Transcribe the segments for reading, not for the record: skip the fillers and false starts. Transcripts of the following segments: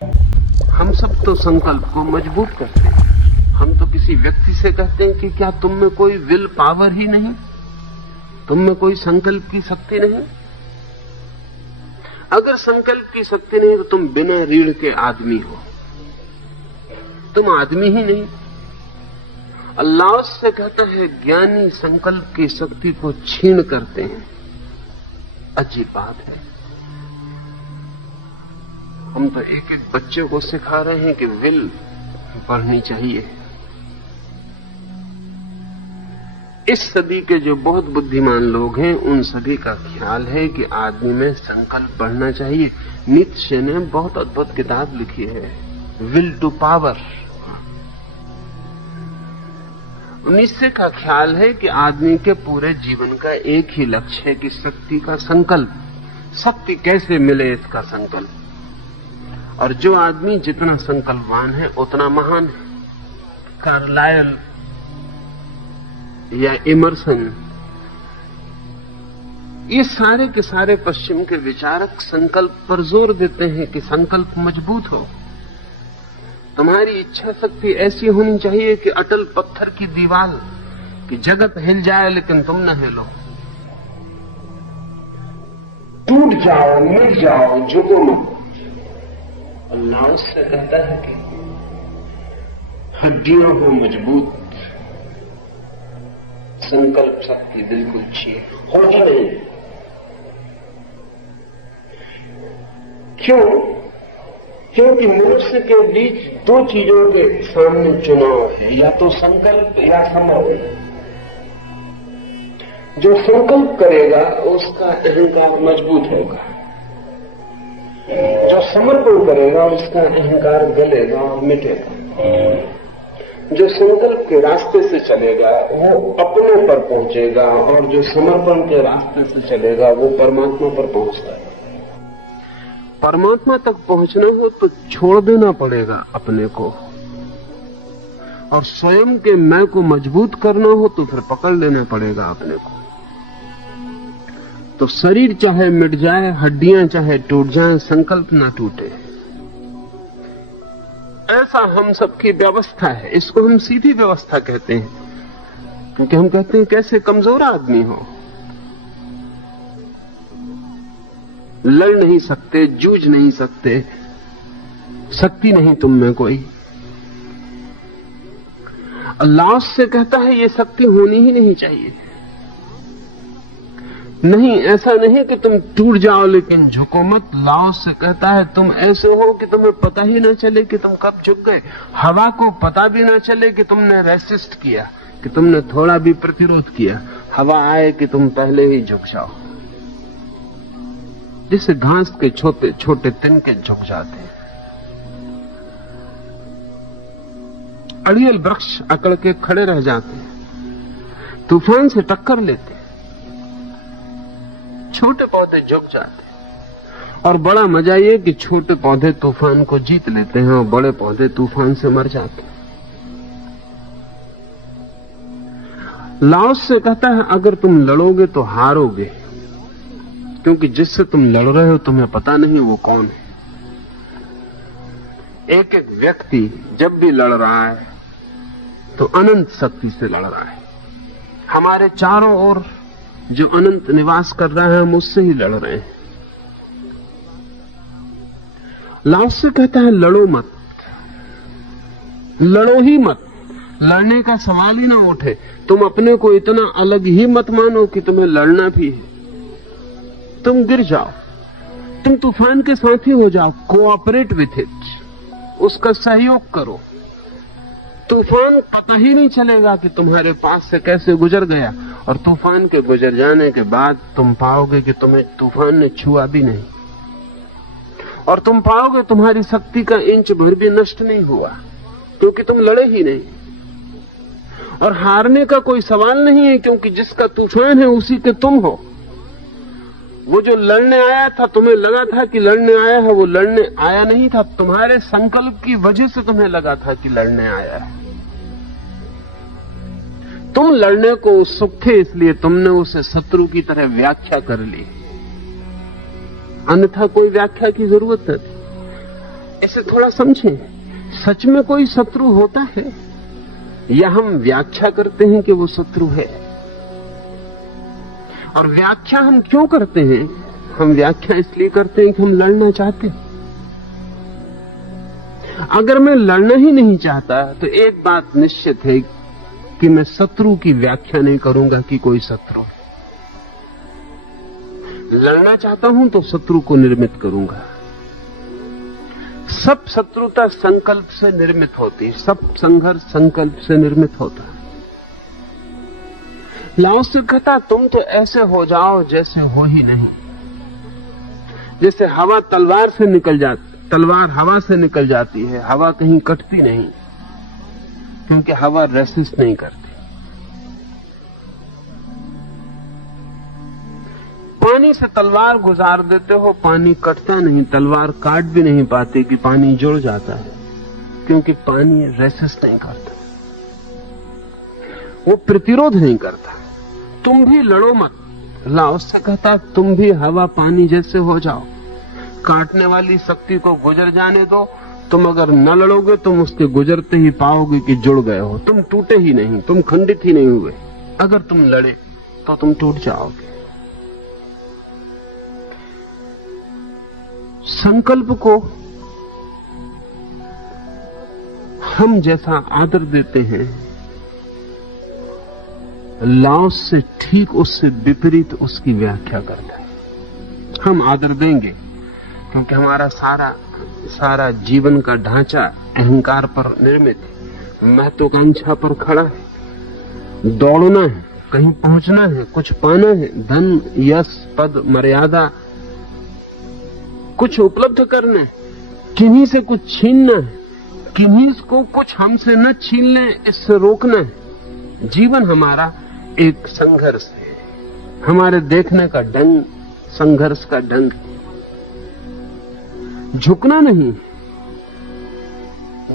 हम सब तो संकल्प को मजबूत करते हैं। हम तो किसी व्यक्ति से कहते हैं कि क्या तुम में कोई विल पावर ही नहीं, तुम में कोई संकल्प की शक्ति नहीं? अगर संकल्प की शक्ति नहीं तो तुम बिना रीढ़ के आदमी हो, तुम आदमी ही नहीं। अल्लाह से कहता है ज्ञानी संकल्प की शक्ति को छीन करते हैं। अजीब बात है। हम तो एक एक बच्चे को सिखा रहे हैं कि विल पढ़नी चाहिए। इस सदी के जो बहुत बुद्धिमान लोग हैं उन सभी का ख्याल है कि आदमी में संकल्प बढ़ना चाहिए। नीत्शे ने बहुत अद्भुत किताब लिखी है, विल टू पावर। नीत्शे का ख्याल है कि आदमी के पूरे जीवन का एक ही लक्ष्य है कि शक्ति का संकल्प, शक्ति कैसे मिले इसका संकल्प। और जो आदमी जितना संकल्पवान है उतना महान है। कार्लाइल या इमर्सन, ये सारे के सारे पश्चिम के विचारक संकल्प पर जोर देते हैं कि संकल्प मजबूत हो। तुम्हारी इच्छा शक्ति ऐसी होनी चाहिए कि अटल पत्थर की दीवार, कि जगत हिल जाए लेकिन तुम न हिलो, टूट जाओ, मिट जाओ, झुको मत। अल्लाह से कहता है कि हड्डियां हो मजबूत, संकल्प शक्ति बिल्कुल छीन हो ही नहीं। क्यों? क्योंकि मनुष्य के बीच दो चीजों के सामने चुनाव है, या तो संकल्प या समर्पण। जो संकल्प करेगा उसका अहंकार मजबूत होगा, जो समर्पण करेगा उसका अहंकार गलेगा और मिटेगा। जो संकल्प के रास्ते से चलेगा वो अपने पर पहुंचेगा, और जो समर्पण के रास्ते से चलेगा वो परमात्मा पर पहुंचता है। परमात्मा तक पहुंचना हो तो छोड़ देना पड़ेगा अपने को, और स्वयं के मैं को मजबूत करना हो तो फिर पकड़ लेना पड़ेगा अपने को। तो शरीर चाहे मिट जाए, हड्डियां चाहे टूट जाएं, संकल्प ना टूटे। ऐसा हम सबकी व्यवस्था है। इसको हम सीधी व्यवस्था कहते हैं, क्योंकि हम कहते हैं कैसे कमजोर आदमी हो, लड़ नहीं सकते, जूझ नहीं सकते, शक्ति नहीं तुम में कोई। अल्लाह से कहता है ये शक्ति होनी ही नहीं चाहिए। नहीं, ऐसा नहीं कि तुम टूट जाओ लेकिन झुको मत। लाओ से कहता है तुम ऐसे हो कि तुम्हें पता ही ना चले कि तुम कब झुक गए, हवा को पता भी ना चले कि तुमने रेसिस्ट किया, कि तुमने थोड़ा भी प्रतिरोध किया। हवा आए कि तुम पहले ही झुक जाओ, जिससे घास के छोटे छोटे तिनके झुक जाते हैं। अड़ियल वृक्ष अकड़ के खड़े रह जाते हैं, तूफान से टक्कर लेते हैं, छोटे पौधे झुक जाते हैं। और बड़ा मजा ये कि छोटे पौधे तूफान को जीत लेते हैं और बड़े पौधे तूफान से मर जाते हैं। लाओस से कहता है अगर तुम लड़ोगे तो हारोगे, क्योंकि जिससे तुम लड़ रहे हो तुम्हें पता नहीं वो कौन है। एक एक व्यक्ति जब भी लड़ रहा है तो अनंत शक्ति से लड़ रहा है। हमारे चारों ओर जो अनंत निवास कर रहा है हम उससे ही लड़ रहे हैं। लाओस से कहता है लड़ो मत, लड़ो ही मत, लड़ने का सवाल ही ना उठे। तुम अपने को इतना अलग ही मत मानो कि तुम्हें लड़ना भी है। तुम गिर जाओ, तुम तूफान के साथी हो जाओ, कोऑपरेट विथ इट, उसका सहयोग करो। तूफान पता ही नहीं चलेगा कि तुम्हारे पास से कैसे गुजर गया, और तूफान के गुजर जाने के बाद तुम पाओगे कि तुम्हें तूफान ने छुआ भी नहीं, और तुम पाओगे तुम्हारी शक्ति का इंच भर भी नष्ट नहीं हुआ, क्योंकि तुम लड़े ही नहीं। और हारने का कोई सवाल नहीं है, क्योंकि जिसका तूफान है उसी के तुम हो। वो जो लड़ने आया था, तुम्हें लगा था कि लड़ने आया है, वो लड़ने आया नहीं था, तुम्हारे संकल्प की वजह से तुम्हें लगा था कि लड़ने आया है। तुम लड़ने को उत्सुक थे, इसलिए तुमने उसे शत्रु की तरह व्याख्या कर ली, अन्यथा कोई व्याख्या की जरूरत नहीं। इसे थोड़ा समझें। सच में कोई शत्रु होता है या हम व्याख्या करते हैं कि वो शत्रु है? और व्याख्या हम क्यों करते हैं? हम व्याख्या इसलिए करते हैं कि हम लड़ना चाहते हैं। अगर मैं लड़ना ही नहीं चाहता तो एक बात निश्चित है कि मैं शत्रु की व्याख्या नहीं करूंगा कि कोई शत्रु है। लड़ना चाहता हूं तो शत्रु को निर्मित करूंगा। सब शत्रुता संकल्प से निर्मित होती है, सब संघर्ष संकल्प से निर्मित होता है। लाओ से कहता तुम तो ऐसे हो जाओ जैसे हो ही नहीं। जैसे हवा तलवार से निकल जाती, तलवार हवा से निकल जाती है, हवा कहीं कटती नहीं क्योंकि हवा रेसिस्ट नहीं करती। पानी से तलवार गुजार देते हो, पानी कटता नहीं, तलवार काट भी नहीं पाती कि पानी जुड़ जाता है क्योंकि पानी रेसिस्ट नहीं करता, वो प्रतिरोध नहीं करता। तुम भी लड़ो मत। लाओ से कहता तुम भी हवा पानी जैसे हो जाओ, काटने वाली शक्ति को गुजर जाने दो। तुम अगर न लड़ोगे तुम उसके गुजरते ही पाओगे कि जुड़ गए हो, तुम टूटे ही नहीं, तुम खंडित ही नहीं हुए। अगर तुम लड़े तो तुम टूट जाओगे। संकल्प को हम जैसा आदर देते हैं, लाओस से ठीक उससे विपरीत उसकी व्याख्या करता है। हम आदर देंगे क्योंकि हमारा सारा जीवन का ढांचा अहंकार पर निर्मित है, महत्वाकांक्षा पर खड़ा है। दौड़ना है, कहीं पहुंचना है, कुछ पाना है, धन यश पद मर्यादा कुछ उपलब्ध करना है, किन्हीं से कुछ छीनना है, किन्हीं को कुछ हमसे न छीन ले इससे रोकना है। जीवन हमारा एक संघर्ष है, हमारे देखने का ढंग संघर्ष का ढंग है। झुकना नहीं,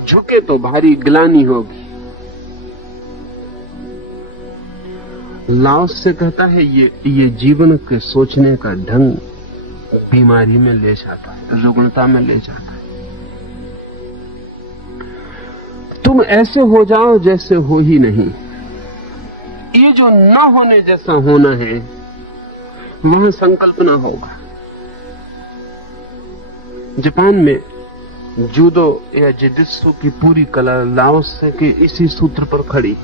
झुके तो भारी ग्लानि होगी। लाओस से कहता है ये जीवन के सोचने का ढंग बीमारी में ले जाता है, रुग्णता में ले जाता है। तुम ऐसे हो जाओ जैसे हो ही नहीं। ये जो न होने जैसा होना है वहां संकल्प न होगा। जापान में जूडो या जिजित्सु की पूरी कला लाओस के इसी सूत्र पर खड़ी।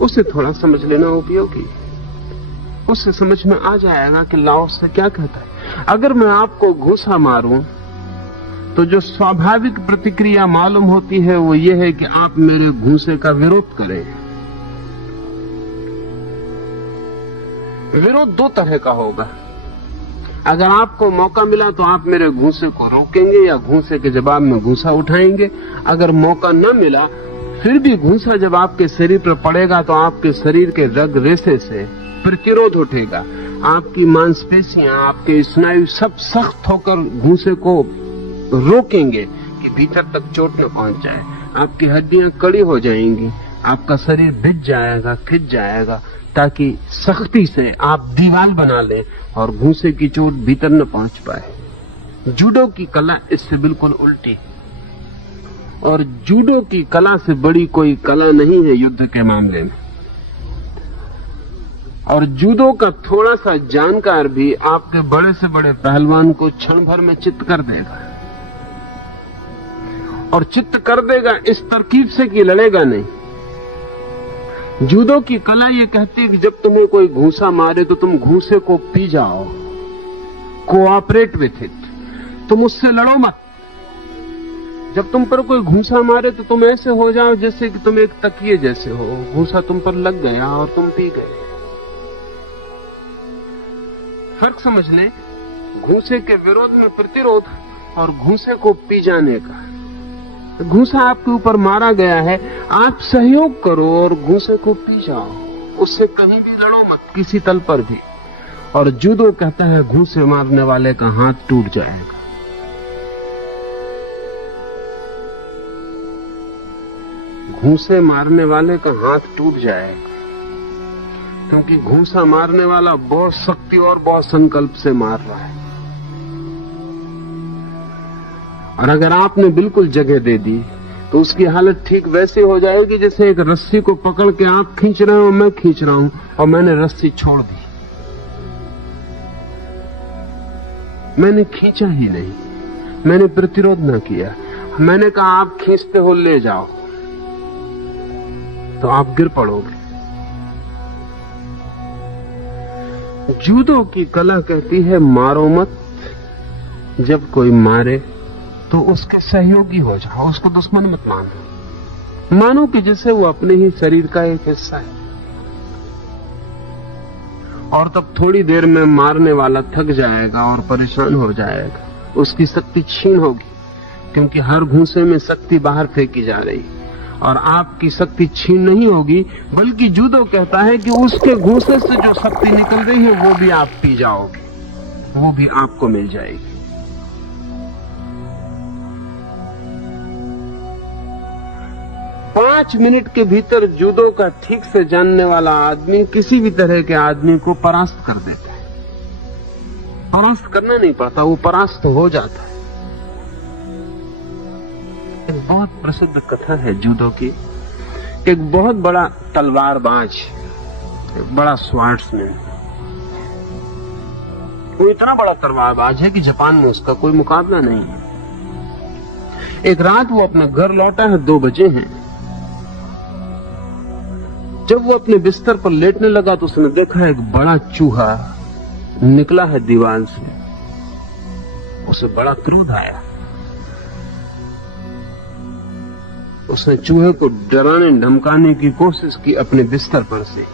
उसे थोड़ा समझ लेना उपयोगी, उससे समझ में आ जाएगा कि लाओस से क्या कहता है। अगर मैं आपको घूसा मारूं तो जो स्वाभाविक प्रतिक्रिया मालूम होती है वो ये है कि आप मेरे घूसे का विरोध करें। विरोध दो तरह का होगा। अगर आपको मौका मिला तो आप मेरे घूसे को रोकेंगे या घूसे के जवाब में घूसा उठाएंगे। अगर मौका न मिला फिर भी घूसा जब आपके शरीर पर पड़ेगा तो आपके शरीर के रग रेशे से प्रतिरोध उठेगा। आपकी मांसपेशियां, आपके स्नायु सब सख्त होकर घूसे को रोकेंगे कि भीतर तक चोट न पहुंच जाए। आपकी हड्डियां कड़ी हो जाएंगी, आपका शरीर भिज जाएगा, खिंच जाएगा, ताकि सख्ती से आप दीवार बना लें और घूसे की चोट भीतर न पहुंच पाए। जूडो की कला इससे बिल्कुल उल्टी है और जूडो की कला से बड़ी कोई कला नहीं है युद्ध के मामले में। और जूडो का थोड़ा सा जानकार भी आपके बड़े से बड़े पहलवान को क्षण भर में चित्त कर देगा। और चित्त कर देगा इस तरकीब से कि लड़ेगा नहीं। जूडो की कला ये कहती है कि जब तुम्हें कोई घूसा मारे तो तुम घूसे को पी जाओ, कोऑपरेट विथ इट, तुम उससे लड़ो मत। जब तुम पर कोई घूसा मारे तो तुम ऐसे हो जाओ जैसे कि तुम एक तकिए जैसे हो, घूसा तुम पर लग गया और तुम पी गए। फर्क समझ लें, घूसे के विरोध में प्रतिरोध और घूसे को पी जाने का। घूसा आपके ऊपर मारा गया है, आप सहयोग करो और घूसे को पी जाओ, उससे कहीं भी लड़ो मत, किसी तल पर भी। और जूडो कहता है घूसे मारने वाले का हाथ टूट जाएगा। घूसे मारने वाले का हाथ टूट जाएगा क्योंकि घूसा मारने वाला बहुत शक्ति और बहुत संकल्प से मार रहा है। और अगर आपने बिल्कुल जगह दे दी तो उसकी हालत ठीक वैसे हो जाएगी जैसे एक रस्सी को पकड़ के आप खींच रहे हो, मैं खींच रहा हूं और मैंने रस्सी छोड़ दी, मैंने खींचा ही नहीं, मैंने प्रतिरोध न किया, मैंने कहा आप खींचते हो ले जाओ, तो आप गिर पड़ोगे। जूडो की कला कहती है मारो मत, जब कोई मारे तो उसके सहयोगी हो जाओ, उसको दुश्मन मत मानो, मानो कि जैसे वो अपने ही शरीर का एक हिस्सा है। और तब थोड़ी देर में मारने वाला थक जाएगा और परेशान हो जाएगा, उसकी शक्ति छीन होगी, क्योंकि हर घूंसे में शक्ति बाहर फेंकी जा रही, और आपकी शक्ति छीन नहीं होगी, बल्कि जूडो कहता है कि उसके घूंसे से जो शक्ति निकल रही है वो भी आप पी जाओगे, वो भी आपको मिल जाएगी। पांच मिनट के भीतर जूडो का ठीक से जानने वाला आदमी किसी भी तरह के आदमी को परास्त कर देता है। परास्त करना नहीं पड़ता, वो परास्त हो जाता है। एक बहुत प्रसिद्ध कथा है जूडो की। एक बहुत बड़ा तलवारबाज, एक बड़ा स्वार्ट्समैन, वो इतना बड़ा तलवारबाज है कि जापान में उसका कोई मुकाबला नहीं है। एक रात वो अपने घर लौटा है, 2 बजे हैं। जब वो अपने बिस्तर पर लेटने लगा तो उसने देखा एक बड़ा चूहा निकला है दीवार से। उसे बड़ा क्रोध आया। उसने चूहे को डराने धमकाने की कोशिश की अपने बिस्तर पर से,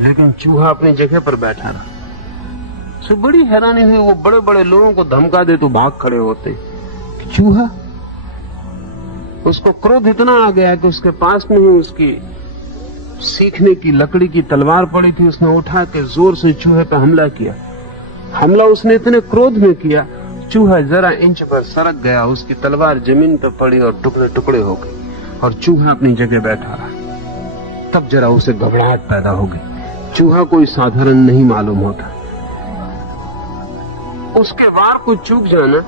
लेकिन चूहा अपनी जगह पर बैठा रहा। उसे बड़ी हैरानी हुई, वो बड़े बड़े लोगों को धमका दे तो भाग खड़े होते, चूहा। उसको क्रोध इतना आ गया कि उसके पास में ही उसकी सीखने की लकड़ी की तलवार पड़ी थी। उसने उठा के जोर से चूहे पर हमला किया। हमला उसने इतने क्रोध में किया, चूहा जरा इंच पर सरक गया, उसकी तलवार जमीन पर पड़ी और टुकड़े टुकड़े हो गए, और चूहा अपनी जगह बैठा रहा। तब जरा उसे घबराहट पैदा हो गई। चूहा कोई साधारण नहीं मालूम होता, उसके वार को चूक जाना,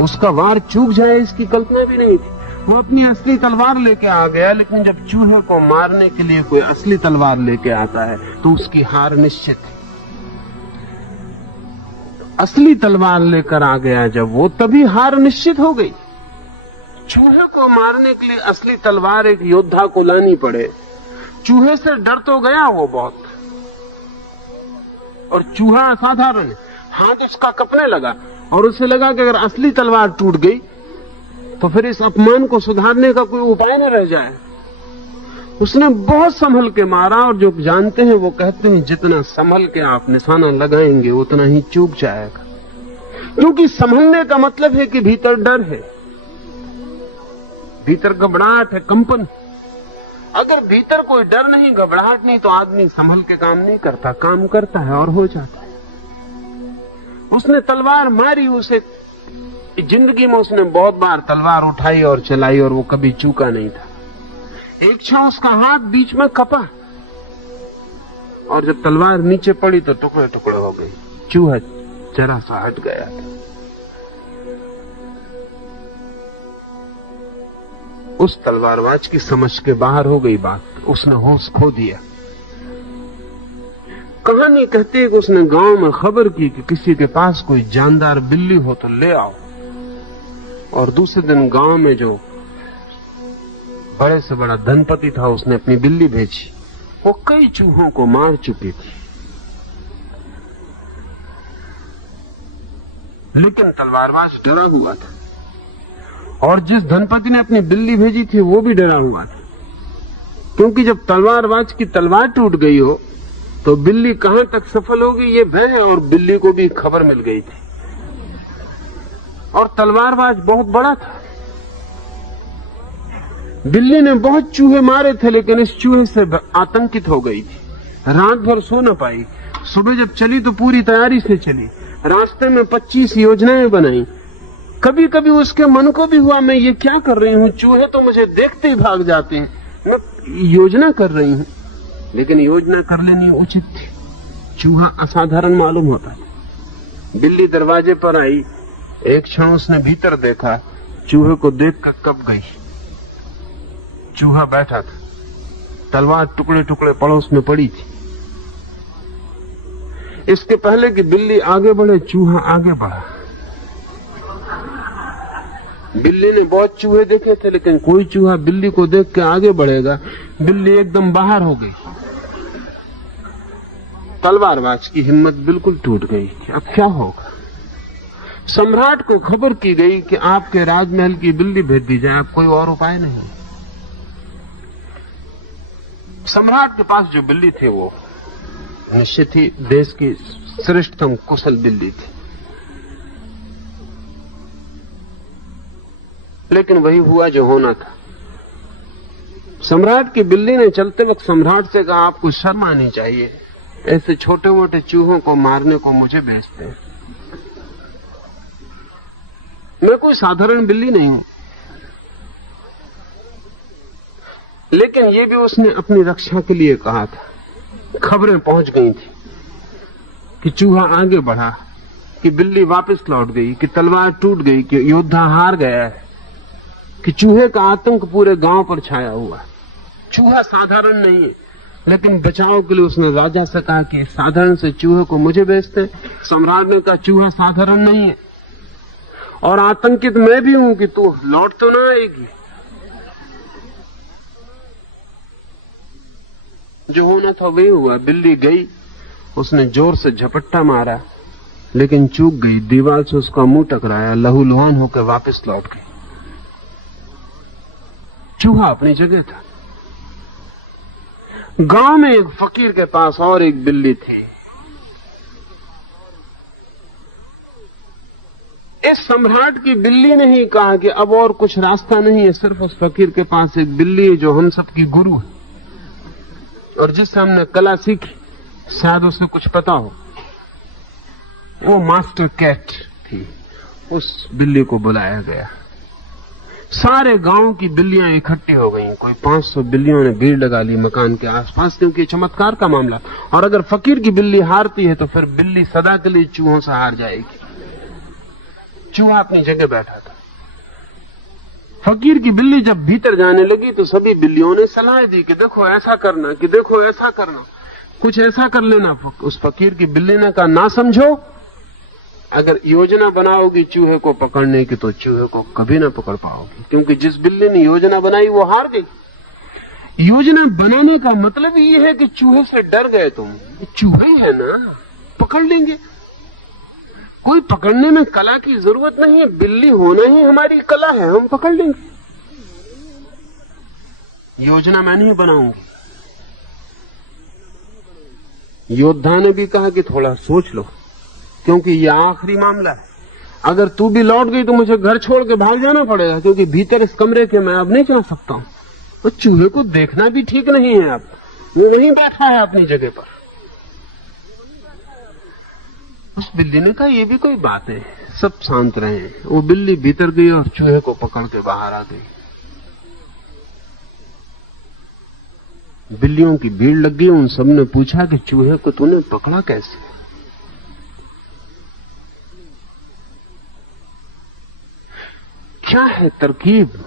उसका वार चूक जाए इसकी कल्पना भी नहीं थी। वो अपनी असली तलवार लेके आ गया, लेकिन जब चूहे को मारने के लिए कोई असली तलवार लेके आता है तो उसकी हार निश्चित है। असली तलवार लेकर आ गया जब वो, तभी हार निश्चित हो गई। चूहे को मारने के लिए असली तलवार एक योद्धा को लानी पड़े। चूहे से डर तो गया वो बहुत, और चूहा असाधारण है, हाथ उसका कपने लगा और उसे लगा कि अगर असली तलवार टूट गई तो फिर इस अपमान को सुधारने का कोई उपाय न रह जाए। उसने बहुत संभल के मारा, और जो जानते हैं वो कहते हैं जितना संभल के आप निशाना लगाएंगे उतना ही चूक जाएगा, क्योंकि संभलने का मतलब है कि भीतर डर है, भीतर घबराहट है, कंपन। अगर भीतर कोई डर नहीं, घबराहट नहीं, तो आदमी संभल के काम नहीं करता, काम करता है और हो जाता है। उसने तलवार मारी, उसे जिंदगी में उसने बहुत बार तलवार उठाई और चलाई और वो कभी चूका नहीं था। एक क्षण उसका हाथ बीच में कपा, और जब तलवार नीचे पड़ी तो टुकड़े टुकड़े हो गई। चूहा जरा सा हट गया था। उस तलवारबाज की समझ के बाहर हो गई बात, उसने होश खो दिया। कहानी कहती है कि उसने गांव में खबर की कि किसी के पास कोई जानदार बिल्ली हो तो ले आओ, और दूसरे दिन गांव में जो बड़े से बड़ा धनपति था उसने अपनी बिल्ली भेजी। वो कई चूहों को मार चुकी थी, लेकिन तलवारबाज डरा हुआ था, और जिस धनपति ने अपनी बिल्ली भेजी थी वो भी डरा हुआ था, क्योंकि जब तलवारबाज की तलवार टूट गई हो तो बिल्ली कहां तक सफल होगी ये भय है, और बिल्ली को भी खबर मिल गई थी। और तलवारबाज बहुत बड़ा था। बिल्ली ने बहुत चूहे मारे थे, लेकिन इस चूहे से आतंकित हो गई थी, रात भर सो न पाई। सुबह जब चली तो पूरी तैयारी से चली, रास्ते में 25 योजनाएं बनाई। कभी कभी उसके मन को भी हुआ मैं ये क्या कर रही हूं, चूहे तो मुझे देखते ही भाग जाते हैं, मैं योजना कर रही हूं। लेकिन योजना कर लेनी उचित थी, चूहा असाधारण मालूम होता है। बिल्ली दरवाजे पर आई, एक क्षण उसने भीतर देखा, चूहे को देखकर कब गई। चूहा बैठा था, तलवार टुकड़े टुकड़े पड़ोस में पड़ी थी। इसके पहले कि बिल्ली आगे बढ़े, चूहा आगे बढ़ा। बिल्ली ने बहुत चूहे देखे थे, लेकिन कोई चूहा बिल्ली को देख के आगे बढ़ेगा। बिल्ली एकदम बाहर हो गई। तलवारबाज की हिम्मत बिल्कुल टूट गई कि अब क्या होगा। सम्राट को खबर की गई कि आपके राजमहल की बिल्ली भेज दी जाए, अब कोई और उपाय नहीं। सम्राट के पास जो बिल्ली थी वो निश्चित ही देश की श्रेष्ठतम कुशल बिल्ली थी, लेकिन वही हुआ जो होना था। सम्राट की बिल्ली ने चलते वक्त सम्राट से कहा, आपको शर्म आनी चाहिए, ऐसे छोटे मोटे चूहों को मारने को मुझे भेजते हैं। मैं कोई साधारण बिल्ली नहीं हूं। लेकिन ये भी उसने अपनी रक्षा के लिए कहा था। खबरें पहुंच गई थी कि चूहा आगे बढ़ा, कि बिल्ली वापस लौट गई, कि तलवार टूट गई, कि योद्धा हार गया है, कि चूहे का आतंक पूरे गांव पर छाया हुआ। चूहा साधारण नहीं है, लेकिन बचाव के लिए उसने राजा से कहा कि साधारण से चूहे को मुझे भेजते। सम्राट ने कहा, चूहा साधारण नहीं है और आतंकित मैं भी हूं कि तू लौट तो ना आएगी। जो होना था वही हुआ। बिल्ली गई, उसने जोर से झपट्टा मारा, लेकिन चूक गई। दीवार से उसका मुंह टकराया, लहूलुहान होकर वापस लौट गई। चूहा अपनी जगह था। गांव में एक फकीर के पास और एक बिल्ली थी। इस सम्राट की बिल्ली ने ही कहा कि अब और कुछ रास्ता नहीं है, सिर्फ उस फकीर के पास एक बिल्ली है जो हम सबकी गुरु है और जिससे हमने कला सीखी, शायद उसे कुछ पता हो। वो मास्टर कैट थी। उस बिल्ली को बुलाया गया। सारे गांव की बिल्लियां इकट्ठी हो गईं। कोई 500 बिल्लियों ने भीड़ लगा ली मकान के आसपास, क्योंकि चमत्कार का मामला। और अगर फकीर की बिल्ली हारती है तो फिर बिल्ली सदा के लिए चूहों से हार जाएगी। चूहा अपनी जगह बैठा था। फकीर की बिल्ली जब भीतर जाने लगी तो सभी बिल्लियों ने सलाह दी कि देखो ऐसा करना, कि देखो ऐसा करना, कुछ ऐसा कर लेना। उस फकीर की बिल्ली ने कहा, ना समझो, अगर योजना बनाओगी चूहे को पकड़ने की तो चूहे को कभी ना पकड़ पाओगी, क्योंकि जिस बिल्ली ने योजना बनाई वो हार गई। योजना बनाने का मतलब ये है कि चूहे से डर गए तुम। चूहे ही है ना, पकड़ लेंगे। कोई पकड़ने में कला की जरूरत नहीं है, बिल्ली होना ही हमारी कला है, हम पकड़ लेंगे। योजना मैं नहीं बनाऊंगी। योद्धा ने भी कहा कि थोड़ा सोच लो, क्योंकि यह आखिरी मामला है। अगर तू भी लौट गई तो मुझे घर छोड़ के भाग जाना पड़ेगा, क्योंकि भीतर इस कमरे के मैं अब नहीं जा सकता हूं। तो चूहे को देखना भी ठीक नहीं है। अब वो वहीं बैठा है अपनी जगह पर। उस बिल्ली ने कहा, यह भी कोई बात है, सब शांत रहे। वो बिल्ली भीतर गई और चूहे को पकड़ के बाहर आ गई। बिल्लियों की भीड़ लग गई। उन सब ने पूछा कि चूहे को तूने पकड़ा कैसे? क्या है तरकीब?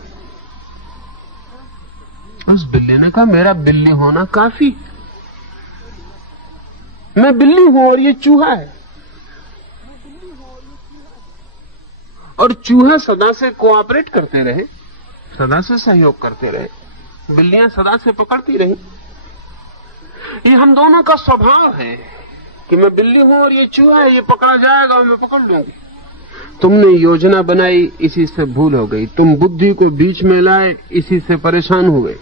उस बिल्ली ने कहा, मेरा बिल्ली होना काफी। मैं बिल्ली हूं और ये चूहा है। और चूहे सदा से कोऑपरेट करते रहे, सदा से सहयोग करते रहे, बिल्लियां सदा से पकड़ती रही। ये हम दोनों का स्वभाव है कि मैं बिल्ली हूं और ये चूहा है, ये पकड़ा जाएगा और मैं पकड़ लूंगी। तुमने योजना बनाई, इसी से भूल हो गई। तुम बुद्धि को बीच में लाए, इसी से परेशान हुए।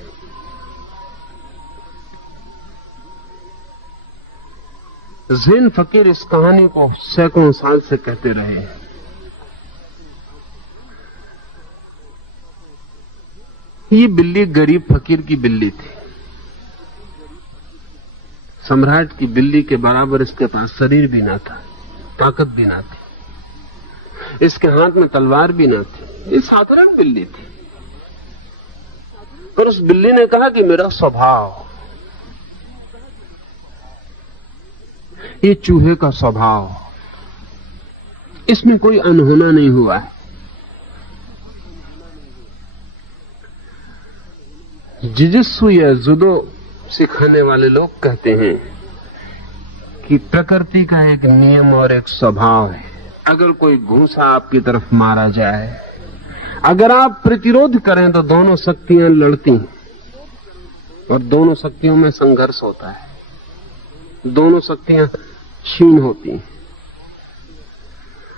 ज़ैन फकीर इस कहानी को सैकड़ों साल से कहते रहे। ये बिल्ली गरीब फकीर की बिल्ली थी। सम्राट की बिल्ली के बराबर इसके पास शरीर भी ना था, ताकत भी ना थी, इसके हाथ में तलवार भी ना थी। ये साधारण बिल्ली थी। पर उस बिल्ली ने कहा कि मेरा स्वभाव, ये चूहे का स्वभाव, इसमें कोई अनहोना नहीं हुआ है। जिजित्सु या जुडो सिखाने वाले लोग कहते हैं कि प्रकृति का एक नियम और एक स्वभाव है। अगर कोई घूंसा आपकी तरफ मारा जाए, अगर आप प्रतिरोध करें तो दोनों शक्तियां लड़ती हैं और दोनों शक्तियों में संघर्ष होता है, दोनों शक्तियां क्षीण होती हैं।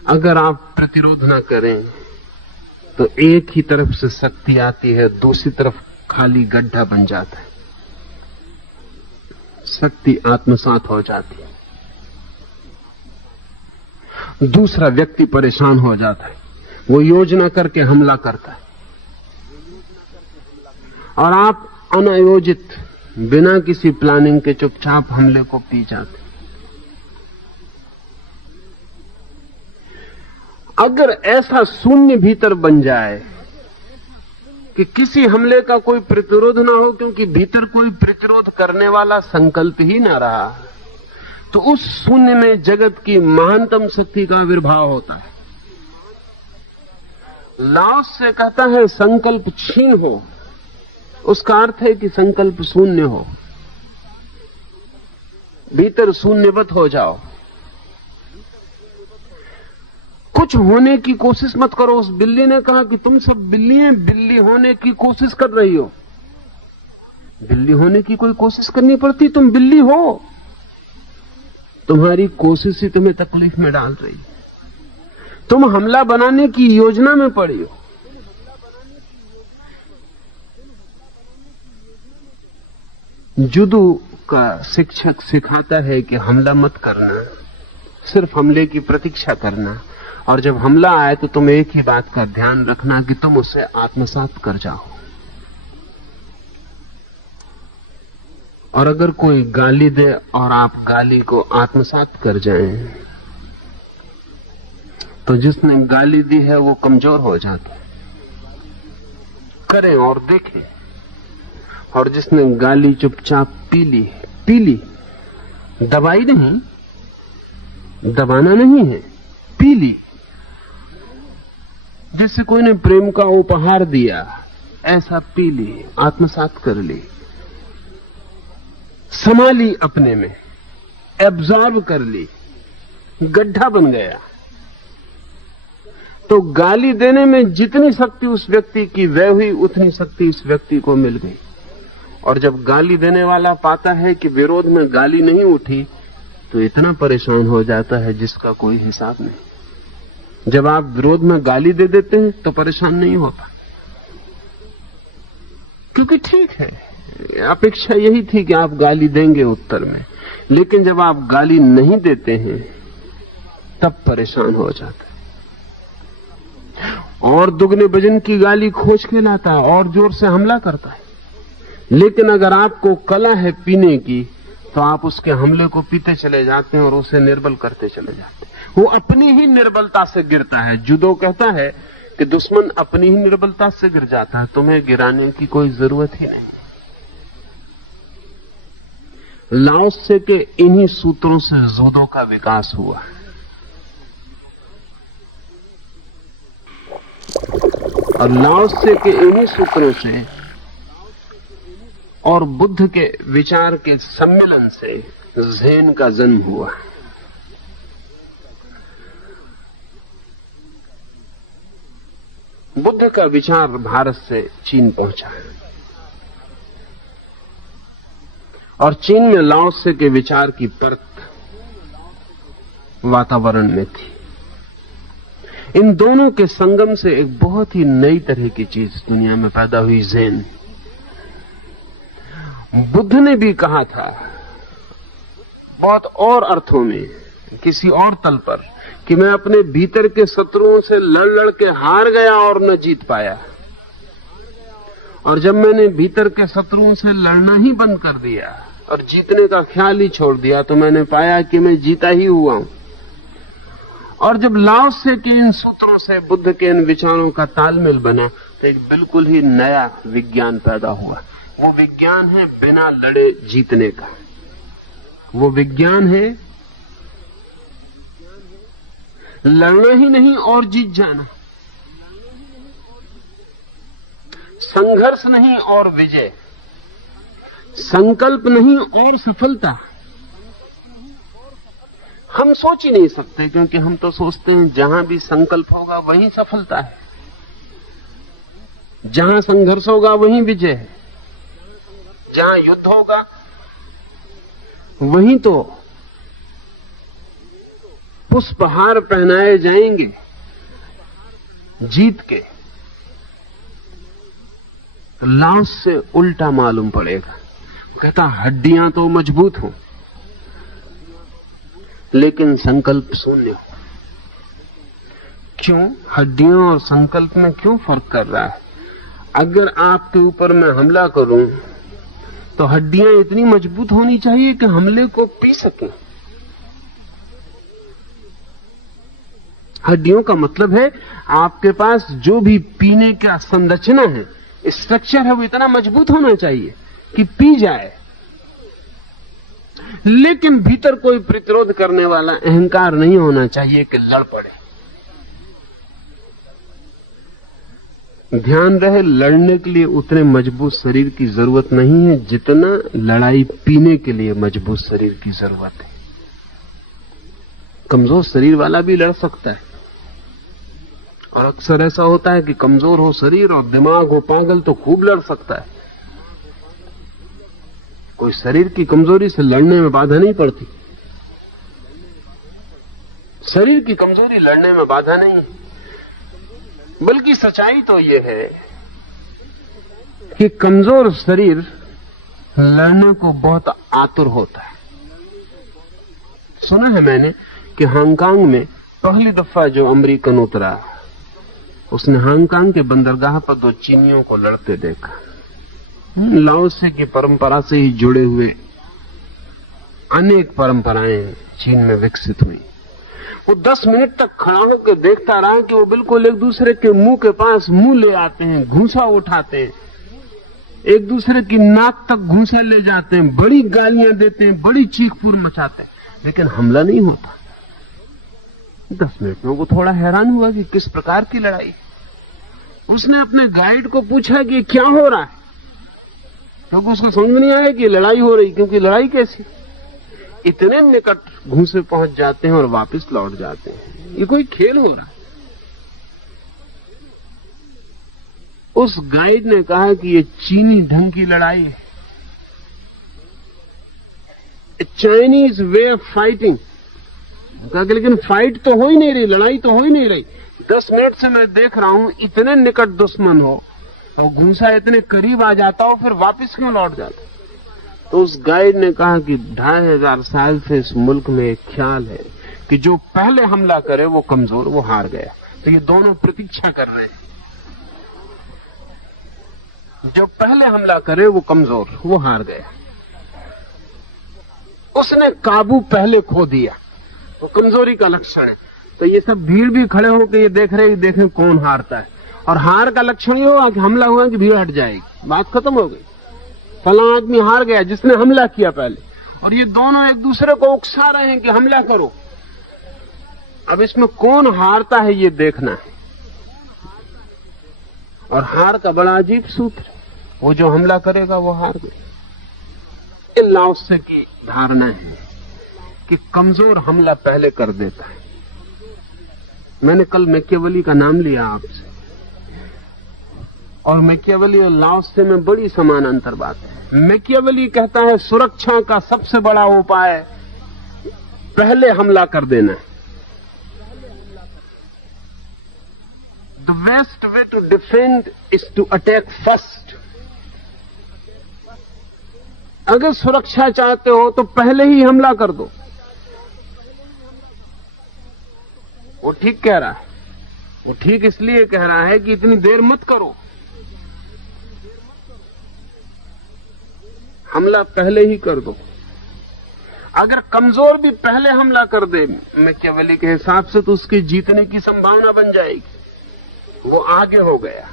अगर आप प्रतिरोध ना करें तो एक ही तरफ से शक्ति आती है, दूसरी तरफ खाली गड्ढा बन जाता है, शक्ति आत्मसात हो जाती है, दूसरा व्यक्ति परेशान हो जाता है, वो योजना करके हमला करता है और आप अनायोजित बिना किसी प्लानिंग के चुपचाप हमले को पी जाते। अगर ऐसा शून्य भीतर बन जाए कि किसी हमले का कोई प्रतिरोध ना हो, क्योंकि भीतर कोई प्रतिरोध करने वाला संकल्प ही ना रहा, तो उस शून्य में जगत की महानतम शक्ति का आविर्भाव होता है। लाओस से कहता है संकल्प क्षीण हो, उसका अर्थ है कि संकल्प शून्य हो, भीतर शून्यवत हो जाओ, कुछ होने की कोशिश मत करो। उस बिल्ली ने कहा कि तुम सब बिल्ली होने की कोशिश कर रही हो। बिल्ली होने की कोई कोशिश करनी पड़ती? तुम बिल्ली हो, तुम्हारी कोशिश ही तुम्हें तकलीफ में डाल रही। तुम हमला बनाने की योजना में पड़ी हो। जुडो का शिक्षक सिखाता है कि हमला मत करना, सिर्फ हमले की प्रतीक्षा करना, और जब हमला आए तो तुम एक ही बात का ध्यान रखना कि तुम उसे आत्मसात कर जाओ। और अगर कोई गाली दे और आप गाली को आत्मसात कर जाएं, तो जिसने गाली दी है वो कमजोर हो जाता है। करें और देखें। और जिसने गाली चुपचाप पी ली, दबाई नहीं, दबाना नहीं है, पी ली। जैसे कोई ने प्रेम का उपहार दिया, ऐसा पी ली, आत्मसात कर ली, संभाली, अपने में एब्जॉर्ब कर ली, गड्ढा बन गया। तो गाली देने में जितनी शक्ति उस व्यक्ति की व्यय हुई, उतनी शक्ति इस व्यक्ति को मिल गई। और जब गाली देने वाला पाता है कि विरोध में गाली नहीं उठी, तो इतना परेशान हो जाता है जिसका कोई हिसाब नहीं। जब आप विरोध में गाली दे देते हैं तो परेशान नहीं होता, क्योंकि ठीक है, अपेक्षा यही थी कि आप गाली देंगे उत्तर में। लेकिन जब आप गाली नहीं देते हैं तब परेशान हो जाता है, और दुगने वजन की गाली खोज के लाता है और जोर से हमला करता है। लेकिन अगर आपको कला है पीने की, तो आप उसके हमले को पीते चले जाते हैं और उसे निर्बल करते चले जाते हैं। वो अपनी ही निर्बलता से गिरता है। जुडो कहता है कि दुश्मन अपनी ही निर्बलता से गिर जाता है, तुम्हें गिराने की कोई जरूरत ही नहीं। लाओत्से के इन्हीं सूत्रों से जुडो का विकास हुआ। और लाओत्से के इन्हीं सूत्रों से और बुद्ध के विचार के सम्मेलन से ज़ेन का जन्म हुआ। बुद्ध का विचार भारत से चीन पहुंचा है और चीन में लाओत्से के विचार की परत वातावरण में थी। इन दोनों के संगम से एक बहुत ही नई तरह की चीज दुनिया में पैदा हुई, ज़ेन। बुद्ध ने भी कहा था बहुत और अर्थों में, किसी और तल पर, कि मैं अपने भीतर के शत्रुओं से लड़ के हार गया और न जीत पाया। और जब मैंने भीतर के शत्रुओं से लड़ना ही बंद कर दिया और जीतने का ख्याल ही छोड़ दिया, तो मैंने पाया कि मैं जीता ही हुआ हूं। और जब लाओत्से के इन सूत्रों से बुद्ध के इन विचारों का तालमेल बना, तो एक बिल्कुल ही नया विज्ञान पैदा हुआ। वो विज्ञान है बिना लड़े जीतने का। वो विज्ञान है लड़ना ही नहीं और जीत जाना, संघर्ष नहीं और विजय, संकल्प नहीं और सफलता। हम सोच ही नहीं सकते, क्योंकि हम तो सोचते हैं जहां भी संकल्प होगा वहीं सफलता है, जहां संघर्ष होगा वहीं विजय है, जहां युद्ध होगा वहीं तो पुष्पहार पहनाए जाएंगे जीत के। लाओस से उल्टा मालूम पड़ेगा। कहता हड्डियां तो मजबूत हो लेकिन संकल्प शून्य हो। क्यों? हड्डियों और संकल्प में क्यों फर्क कर रहा है? अगर आपके ऊपर मैं हमला करूं तो हड्डियां इतनी मजबूत होनी चाहिए कि हमले को पी सकें। हड्डियों का मतलब है आपके पास जो भी पीने का संरचना है, स्ट्रक्चर है, वो इतना मजबूत होना चाहिए कि पी जाए, लेकिन भीतर कोई प्रतिरोध करने वाला अहंकार नहीं होना चाहिए कि लड़ पड़े। ध्यान रहे, लड़ने के लिए उतने मजबूत शरीर की जरूरत नहीं है जितना लड़ाई पीने के लिए मजबूत शरीर की जरूरत है। कमजोर शरीर वाला भी लड़ सकता है, और अक्सर ऐसा होता है कि कमजोर हो शरीर और दिमाग हो पागल तो खूब लड़ सकता है। कोई शरीर की कमजोरी से लड़ने में बाधा नहीं पड़ती। शरीर की कमजोरी लड़ने में बाधा नहीं है, बल्कि सच्चाई तो यह है कि कमजोर शरीर लड़ने को बहुत आतुर होता है। सुना है मैंने कि हांगकांग में पहली दफा जो अमेरिकन उतरा, उसने हांगकांग के बंदरगाह पर 2 चीनियों को लड़ते देखा। लाओसे की परंपरा से ही जुड़े हुए अनेक परंपराएं चीन में विकसित हुई। वो 10 मिनट तक खड़ा होकर देखता रहा कि वो बिल्कुल एक दूसरे के मुंह के पास मुंह ले आते हैं, घूंसा उठाते हैं, एक दूसरे की नाक तक घूंसा ले जाते हैं, बड़ी गालियां देते हैं, बड़ी चीख-पुर मचाते हैं, लेकिन हमला नहीं होता। 10 मिनट में वो थोड़ा हैरान हुआ कि किस प्रकार की लड़ाई। उसने अपने गाइड को पूछा कि क्या हो रहा है, क्योंकि उसको समझ नहीं आया कि लड़ाई हो रही। क्योंकि लड़ाई कैसी, इतने निकट घूंसे पहुंच जाते हैं और वापस लौट जाते हैं, ये कोई खेल हो रहा है। उस गाइड ने कहा कि ये चीनी ढंग की लड़ाई है, चाइनीज वे ऑफ फाइटिंग। कहा कि लेकिन फाइट तो हो ही नहीं रही, लड़ाई तो हो ही नहीं रही। 10 मिनट से मैं देख रहा हूं, इतने निकट दुश्मन हो और घूंसा इतने करीब आ जाता हो, फिर वापस क्यों लौट जाता? तो उस गाइड ने कहा कि 2500 साल से इस मुल्क में एक ख्याल है कि जो पहले हमला करे वो कमजोर, वो हार गया। तो ये दोनों प्रतीक्षा कर रहे हैं, जो पहले हमला करे वो कमजोर, वो हार गया। उसने काबू पहले खो दिया, वो कमजोरी का लक्षण है। तो ये सब भीड़ भी खड़े होकर ये देख रहे हैं, देखें कौन हारता है। और हार का लक्षण ये होगा कि हमला हुआ कि भीड़ हट जाएगी, बात खत्म हो गई, फला आदमी हार गया जिसने हमला किया पहले। और ये दोनों एक दूसरे को उकसा रहे हैं कि हमला करो। अब इसमें कौन हारता है ये देखना है। और हार का बड़ा अजीब सूत्र, वो जो हमला करेगा वो हार गया। लाओसे की धारणा है कि कमजोर हमला पहले कर देता है। मैंने कल मैकियावेली का नाम लिया आपसे, और मैकियावेली और लाओसे में बड़ी समान अंतर बात है। मैकियावेली कहता है सुरक्षा का सबसे बड़ा उपाय पहले हमला कर देना है। The best way to defend is to attack first. अगर सुरक्षा चाहते हो तो पहले ही हमला कर दो। वो ठीक कह रहा है, वो ठीक इसलिए कह रहा है कि इतनी देर मत करो, हमला पहले ही कर दो। अगर कमजोर भी पहले हमला कर दे मैकियावेली के हिसाब से, तो उसके जीतने की संभावना बन जाएगी, वो आगे हो गया।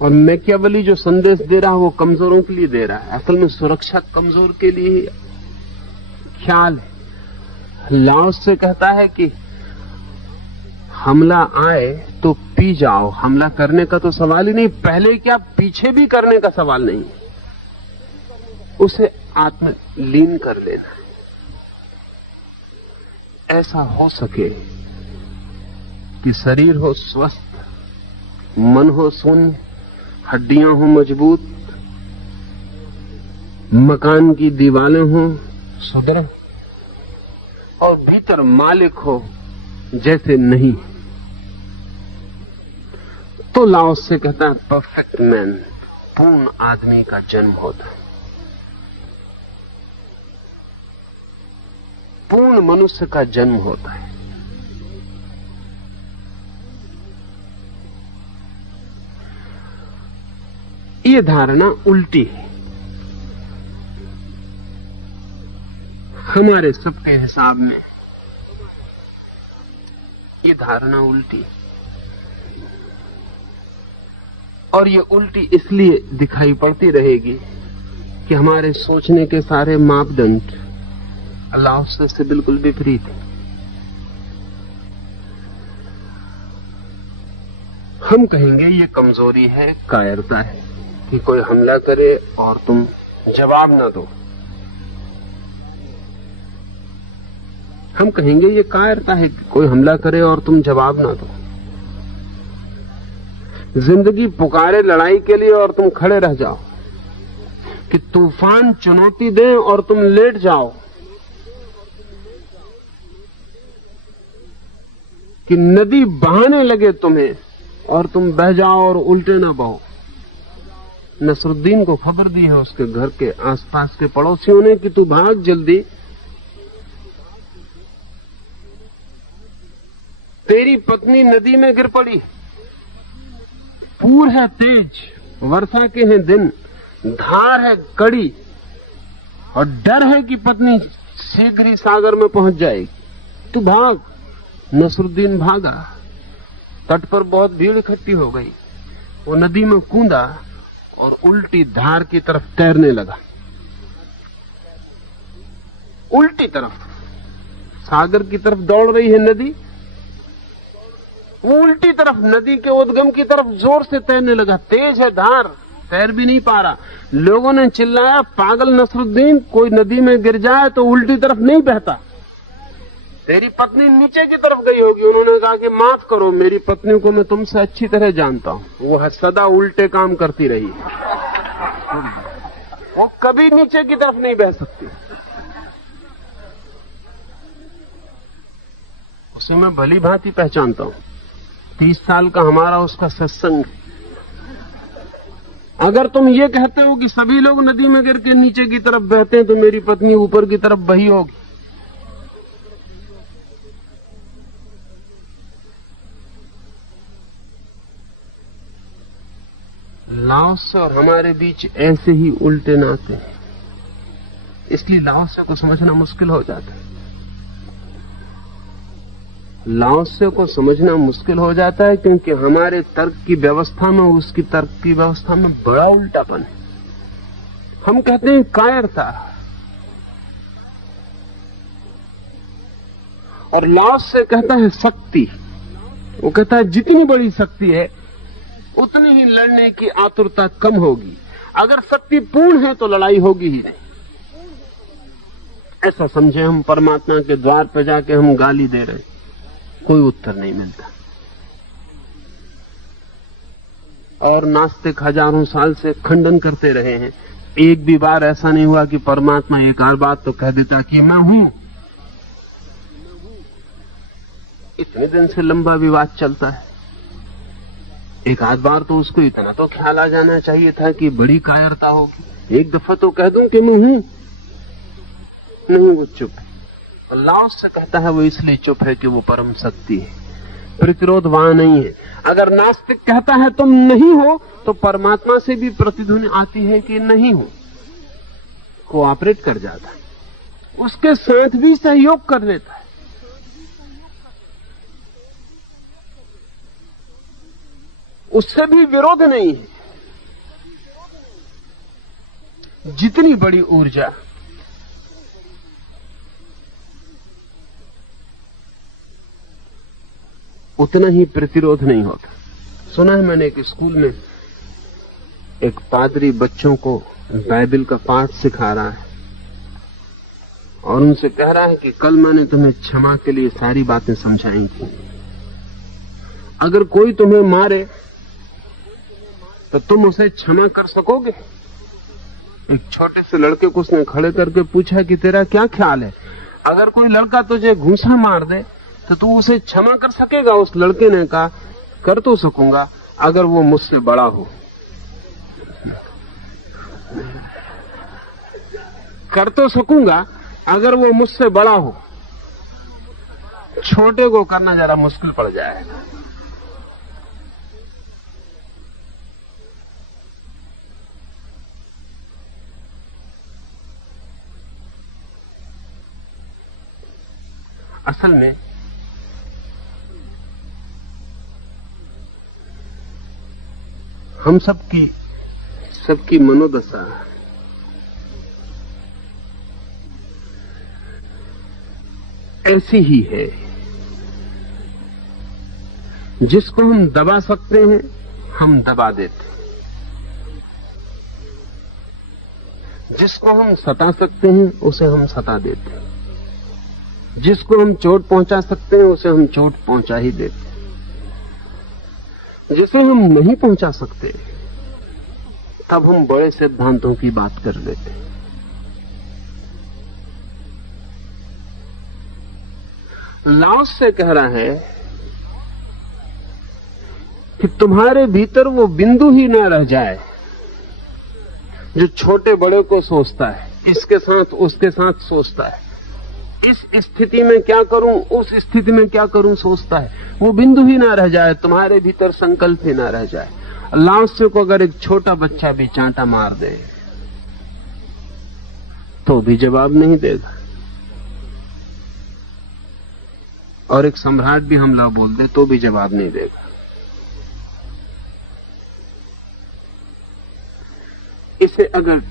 और मैकियावेली जो संदेश दे रहा है वो कमजोरों के लिए दे रहा है। असल में सुरक्षा कमजोर के लिए ख्याल है। लाओस से कहता है कि हमला आए तो पी जाओ, हमला करने का तो सवाल ही नहीं, पहले क्या पीछे भी करने का सवाल नहीं, उसे आत्मलीन कर लेना है। ऐसा हो सके कि शरीर हो स्वस्थ, मन हो शून्य, हड्डियां हो मजबूत, मकान की दीवारें हो सुदृढ़ और भीतर मालिक हो जैसे नहीं। तो लाओस से कहता है परफेक्ट मैन, पूर्ण आदमी का जन्म होता है, पूर्ण मनुष्य का जन्म होता है। ये धारणा उल्टी है, हमारे सबके हिसाब में ये धारणा उल्टी है। और ये उल्टी इसलिए दिखाई पड़ती रहेगी कि हमारे सोचने के सारे मापदंड अल्लाह से बिल्कुल विपरीत है। हम कहेंगे ये कमजोरी है, कायरता है कि कोई हमला करे और तुम जवाब ना दो। हम कहेंगे ये कायरता है कि कोई हमला करे और तुम जवाब ना दो। जिंदगी पुकारे लड़ाई के लिए और तुम खड़े रह जाओ, कि तूफान चुनौती दे और तुम लेट जाओ, कि नदी बहाने लगे तुम्हें और तुम बह जाओ और उल्टे ना बहो। नसरुद्दीन को खबर दी है उसके घर के आसपास के पड़ोसियों ने कि तू भाग जल्दी, तेरी पत्नी नदी में गिर पड़ी, पूर है तेज, वर्षा के हैं दिन, धार है कड़ी और डर है कि पत्नी शीघ्र ही सागर में पहुंच जाएगी, तू भाग। नसरुद्दीन भागा, तट पर बहुत भीड़ इकट्ठी हो गई, वो नदी में कूदा और उल्टी धार की तरफ तैरने लगा। उल्टी तरफ, सागर की तरफ दौड़ रही है नदी, वो उल्टी तरफ नदी के उद्गम की तरफ जोर से तैरने लगा। तेज है धार, तैर भी नहीं पा रहा। लोगों ने चिल्लाया, पागल नसरुद्दीन, कोई नदी में गिर जाए तो उल्टी तरफ नहीं बहता, तेरी पत्नी नीचे की तरफ गई होगी। उन्होंने कहा कि माफ करो, मेरी पत्नी को मैं तुमसे अच्छी तरह जानता हूं, वो सदा उल्टे काम करती रही, वो कभी नीचे की तरफ नहीं बह सकती। उसे मैं भली भांति पहचानता हूं, 30 साल का हमारा उसका सत्संग। अगर तुम ये कहते हो कि सभी लोग नदी में गिर के नीचे की तरफ बहते हैं तो मेरी पत्नी ऊपर की तरफ बही होगी। लाओस और हमारे बीच ऐसे ही उल्टे नाते हैं, इसलिए लाओस को समझना मुश्किल हो जाता है। लाओसे को समझना मुश्किल हो जाता है क्योंकि हमारे तर्क की व्यवस्था में, उसकी तर्क की व्यवस्था में बड़ा उल्टापन है। हम कहते हैं कायरता, और लाओसे कहता है शक्ति। वो कहता है जितनी बड़ी शक्ति है उतनी ही लड़ने की आतुरता कम होगी, अगर शक्ति पूर्ण है तो लड़ाई होगी ही नहीं। ऐसा समझे हम परमात्मा के द्वार पर जाके हम गाली दे रहे, कोई उत्तर नहीं मिलता। और नास्तिक हजारों साल से खंडन करते रहे हैं, एक भी बार ऐसा नहीं हुआ कि परमात्मा एक आध बात तो कह देता कि मैं हूं। इतने दिन से लंबा विवाद चलता है, एक आध बार तो उसको इतना तो ख्याल आ जाना चाहिए था कि बड़ी कायरता होगी, एक दफा तो कह दूं कि मैं हूं। नहीं, वो चुप है। लाओस से कहता है वो इसलिए चुप है कि वो परम शक्ति है, प्रतिरोध वहां नहीं है। अगर नास्तिक कहता है तुम नहीं हो तो परमात्मा से भी प्रतिध्वनि आती है कि नहीं हो, कोऑपरेट कर जाता है, उसके साथ भी सहयोग कर लेता है। उससे भी विरोध नहीं है। जितनी बड़ी ऊर्जा उतना ही प्रतिरोध नहीं होता। सुना है मैंने एक स्कूल में एक पादरी बच्चों को बाइबल का पाठ सिखा रहा है और उनसे कह रहा है कि कल मैंने तुम्हें क्षमा के लिए सारी बातें समझाई थी। अगर कोई तुम्हें मारे तो तुम उसे क्षमा कर सकोगे? एक छोटे से लड़के को उसने खड़े करके पूछा कि तेरा क्या ख्याल है, अगर कोई लड़का तुझे घूंसा मार दे तो तू उसे क्षमा कर सकेगा? उस लड़के ने कहा, कर तो सकूंगा अगर वो मुझसे बड़ा हो। कर तो सकूंगा अगर वो मुझसे बड़ा हो, छोटे को करना जरा मुश्किल पड़ जाएगा। असल में हम सबकी मनोदशा ऐसी ही है। जिसको हम दबा सकते हैं हम दबा देते, जिसको हम सता सकते हैं उसे हम सता देते, जिसको हम चोट पहुंचा सकते हैं उसे हम चोट पहुंचा ही देते, जिसे हम नहीं पहुंचा सकते तब हम बड़े सिद्धांतों की बात कर लेते हैं। लाओस से कह रहा है कि तुम्हारे भीतर वो बिंदु ही न रह जाए जो छोटे बड़े को सोचता है, इसके साथ उसके साथ सोचता है, इस स्थिति में क्या करूं उस स्थिति में क्या करूं सोचता है। वो बिंदु ही ना रह जाए, तुम्हारे भीतर संकल्प ही ना रह जाए। लाओसे को अगर एक छोटा बच्चा भी चांटा मार दे तो भी जवाब नहीं देगा, और एक सम्राट भी हमला बोल दे तो भी जवाब नहीं देगा। इसे अगर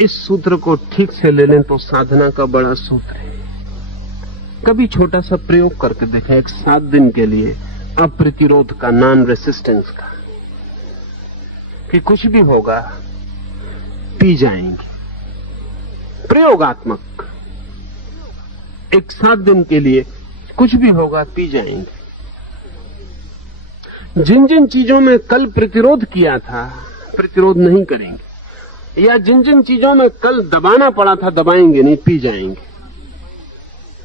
इस सूत्र को ठीक से ले लें तो साधना का बड़ा सूत्र है। कभी छोटा सा प्रयोग करके देखा, एक 7 दिन के लिए अप्रतिरोध का, नॉन रेसिस्टेंस का, कि कुछ भी होगा पी जाएंगे। प्रयोगात्मक एक 7 दिन के लिए कुछ भी होगा पी जाएंगे। जिन जिन चीजों में कल प्रतिरोध किया था प्रतिरोध नहीं करेंगे, या जिन जिन चीजों में कल दबाना पड़ा था दबाएंगे नहीं, पी जाएंगे।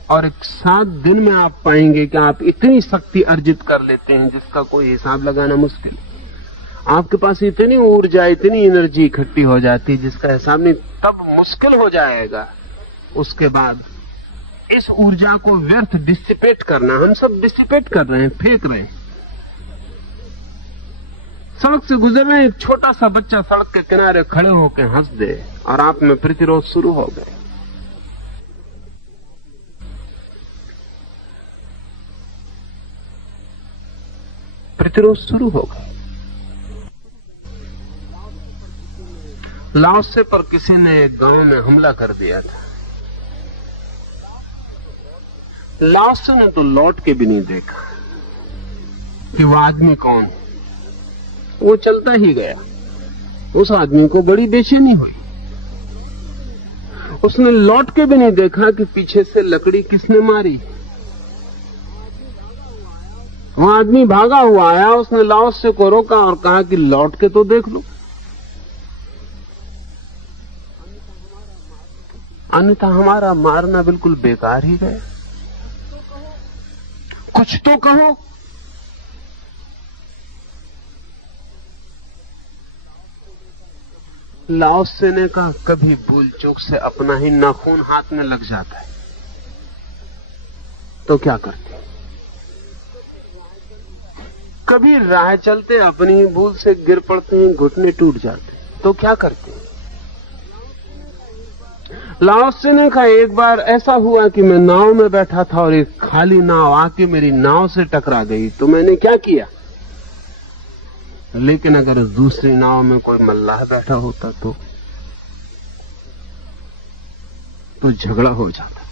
और एक 7 दिन में आप पाएंगे कि आप इतनी शक्ति अर्जित कर लेते हैं जिसका कोई हिसाब लगाना मुश्किल। आपके पास इतनी ऊर्जा, इतनी एनर्जी इकट्ठी हो जाती है जिसका हिसाब नहीं। तब मुश्किल हो जाएगा उसके बाद इस ऊर्जा को व्यर्थ डिसिपेट करना। हम सब डिसिपेट कर रहे हैं, फेंक रहे हैं। सड़क से गुजर रहे हैं, एक छोटा सा बच्चा सड़क के किनारे खड़े होकर हंस दे और आप में प्रतिरोध शुरू हो गए। प्रतिरोध शुरू हो गए। लाओसे पर किसी ने एक गांव में हमला कर दिया था। लाओसे ने तो लौट के भी नहीं देखा कि वो आदमी कौन है। वो चलता ही गया। उस आदमी को बड़ी बेचैनी हुई। उसने लौट के भी नहीं देखा कि पीछे से लकड़ी किसने मारी। वो आदमी भागा हुआ आया, उसने लाओसे को रोका और कहा कि लौट के तो देख लो, अन्यथा हमारा मारना बिल्कुल बेकार ही गया। कुछ तो कहो। लाओसे ने कहा, कभी भूल चूक से अपना ही नाखून हाथ में लग जाता है तो क्या करते? कभी राह चलते अपनी ही भूल से गिर पड़ते हैं, घुटने टूट जाते तो क्या करते? लाओसे ने कहा, एक बार ऐसा हुआ कि मैं नाव में बैठा था और एक खाली नाव आके मेरी नाव से टकरा गई तो मैंने क्या किया। लेकिन अगर दूसरी नाव में कोई मल्लाह बैठा होता तो झगड़ा हो जाता।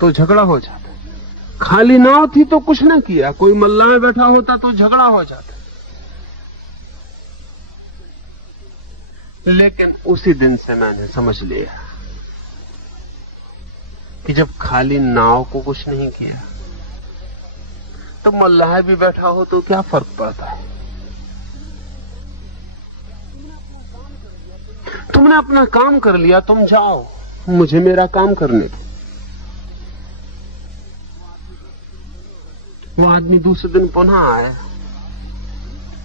तो झगड़ा हो जाता। खाली नाव थी तो कुछ ना किया, कोई मल्ला में बैठा होता तो झगड़ा हो जाता। लेकिन उसी दिन से मैंने समझ लिया कि जब खाली नाव को कुछ नहीं किया तो मल्लाह भी बैठा हो तो क्या फर्क पड़ता है। तुमने अपना काम कर लिया, तुम जाओ, मुझे मेरा काम करने दो। वो आदमी दूसरे दिन पुनः आया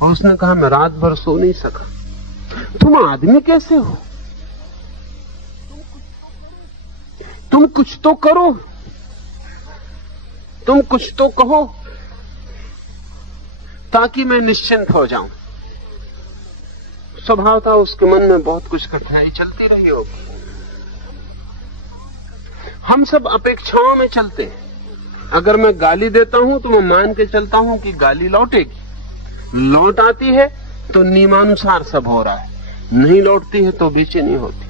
और उसने कहा मैं रात भर सो नहीं सका। तुम आदमी कैसे हो? तुम कुछ तो करो, तुम कुछ तो कहो ताकि मैं निश्चिंत हो जाऊं। स्वभाव था उसके मन में बहुत कुछ कठिनाई चलती रही होगी। हम सब अपेक्षाओं में चलते हैं। अगर मैं गाली देता हूं तो मैं मान के चलता हूं कि गाली लौटेगी, लौट आती है तो नियमानुसार सब हो रहा है, नहीं लौटती है तो बेचैनी होती।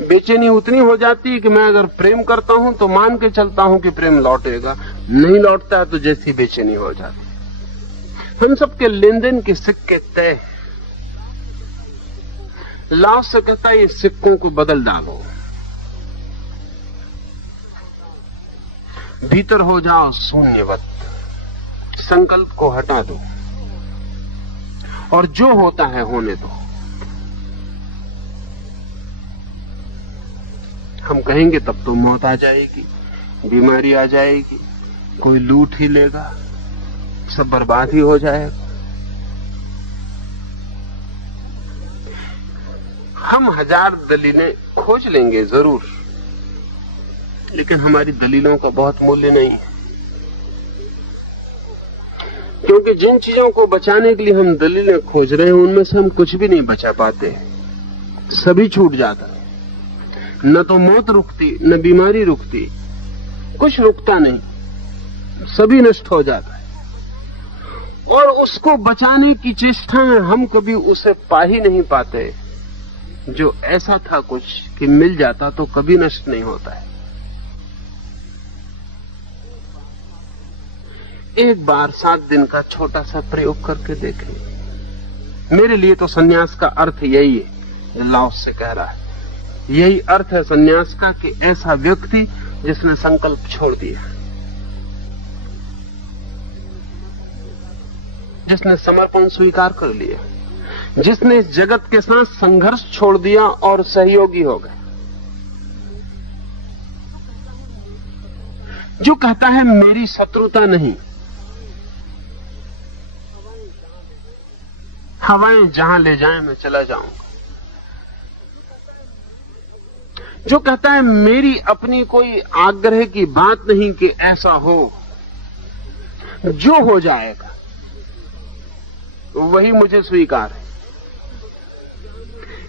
बेचैनी उतनी हो जाती है कि मैं अगर प्रेम करता हूं तो मान के चलता हूं कि प्रेम लौटेगा, नहीं लौटता है तो जैसी बेचैनी हो जाती। हम सबके लेन देन के सिक्के तय। लाओ से कहता है ये सिक्कों को बदल डालो, भीतर हो जाओ शून्यवत, संकल्प को हटा दो और जो होता है होने दो। हम कहेंगे तब तो मौत आ जाएगी, बीमारी आ जाएगी, कोई लूट ही लेगा, सब बर्बाद ही हो जाएगा। हम 1000 दलीलें खोज लेंगे जरूर, लेकिन हमारी दलीलों का बहुत मूल्य नहीं है, क्योंकि जिन चीजों को बचाने के लिए हम दलीलें खोज रहे हैं उनमें से हम कुछ भी नहीं बचा पाते, सभी छूट जाता। न तो मौत रुकती, न बीमारी रुकती, कुछ रुकता नहीं, सभी नष्ट हो जाता है। और उसको बचाने की चेष्टा में हम कभी उसे पा ही नहीं पाते जो ऐसा था कुछ कि मिल जाता तो कभी नष्ट नहीं होता है। एक बार 7 दिन का छोटा सा प्रयोग करके देखें। मेरे लिए तो सन्यास का अर्थ यही है, लाओस से कह रहा है, यही अर्थ है सन्यास का कि ऐसा व्यक्ति जिसने संकल्प छोड़ दिया, जिसने समर्पण स्वीकार कर लिया, जिसने इस जगत के साथ संघर्ष छोड़ दिया और सहयोगी हो गए, जो कहता है मेरी शत्रुता नहीं, हवाएं जहां ले जाएं मैं चला जाऊंगा, जो कहता है मेरी अपनी कोई आग्रह की बात नहीं कि ऐसा हो, जो हो जाएगा वही मुझे स्वीकार है।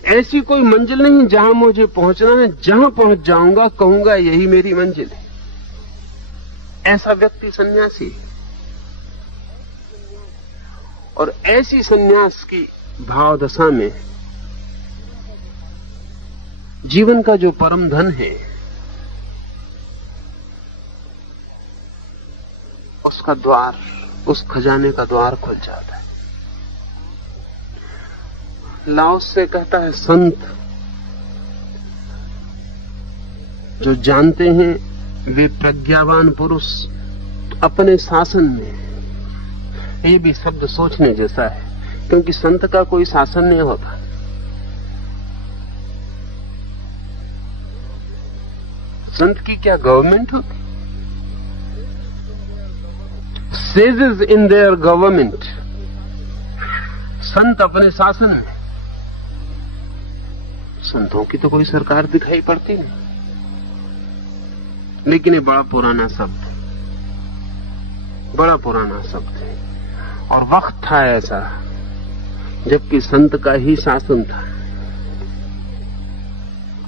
ऐसी कोई मंजिल नहीं जहां मुझे पहुंचना है, जहां पहुंच जाऊंगा कहूंगा यही मेरी मंजिल है। ऐसा व्यक्ति सन्यासी है। और ऐसी सन्यास की भावदशा में जीवन का जो परम धन है उसका द्वार, उस खजाने का द्वार खुल जाता है। लाओस से कहता है संत जो जानते हैं वे प्रज्ञावान पुरुष अपने शासन में, ये भी शब्द सोचने जैसा है, क्योंकि संत का कोई शासन नहीं होता। संत की क्या गवर्नमेंट होती? सेजेस इन देयर गवर्नमेंट, संत अपने शासन में। संतों की तो कोई सरकार दिखाई पड़ती नहीं। लेकिन ये बड़ा पुराना शब्द, बड़ा पुराना शब्द है। और वक्त था ऐसा जबकि संत का ही शासन था,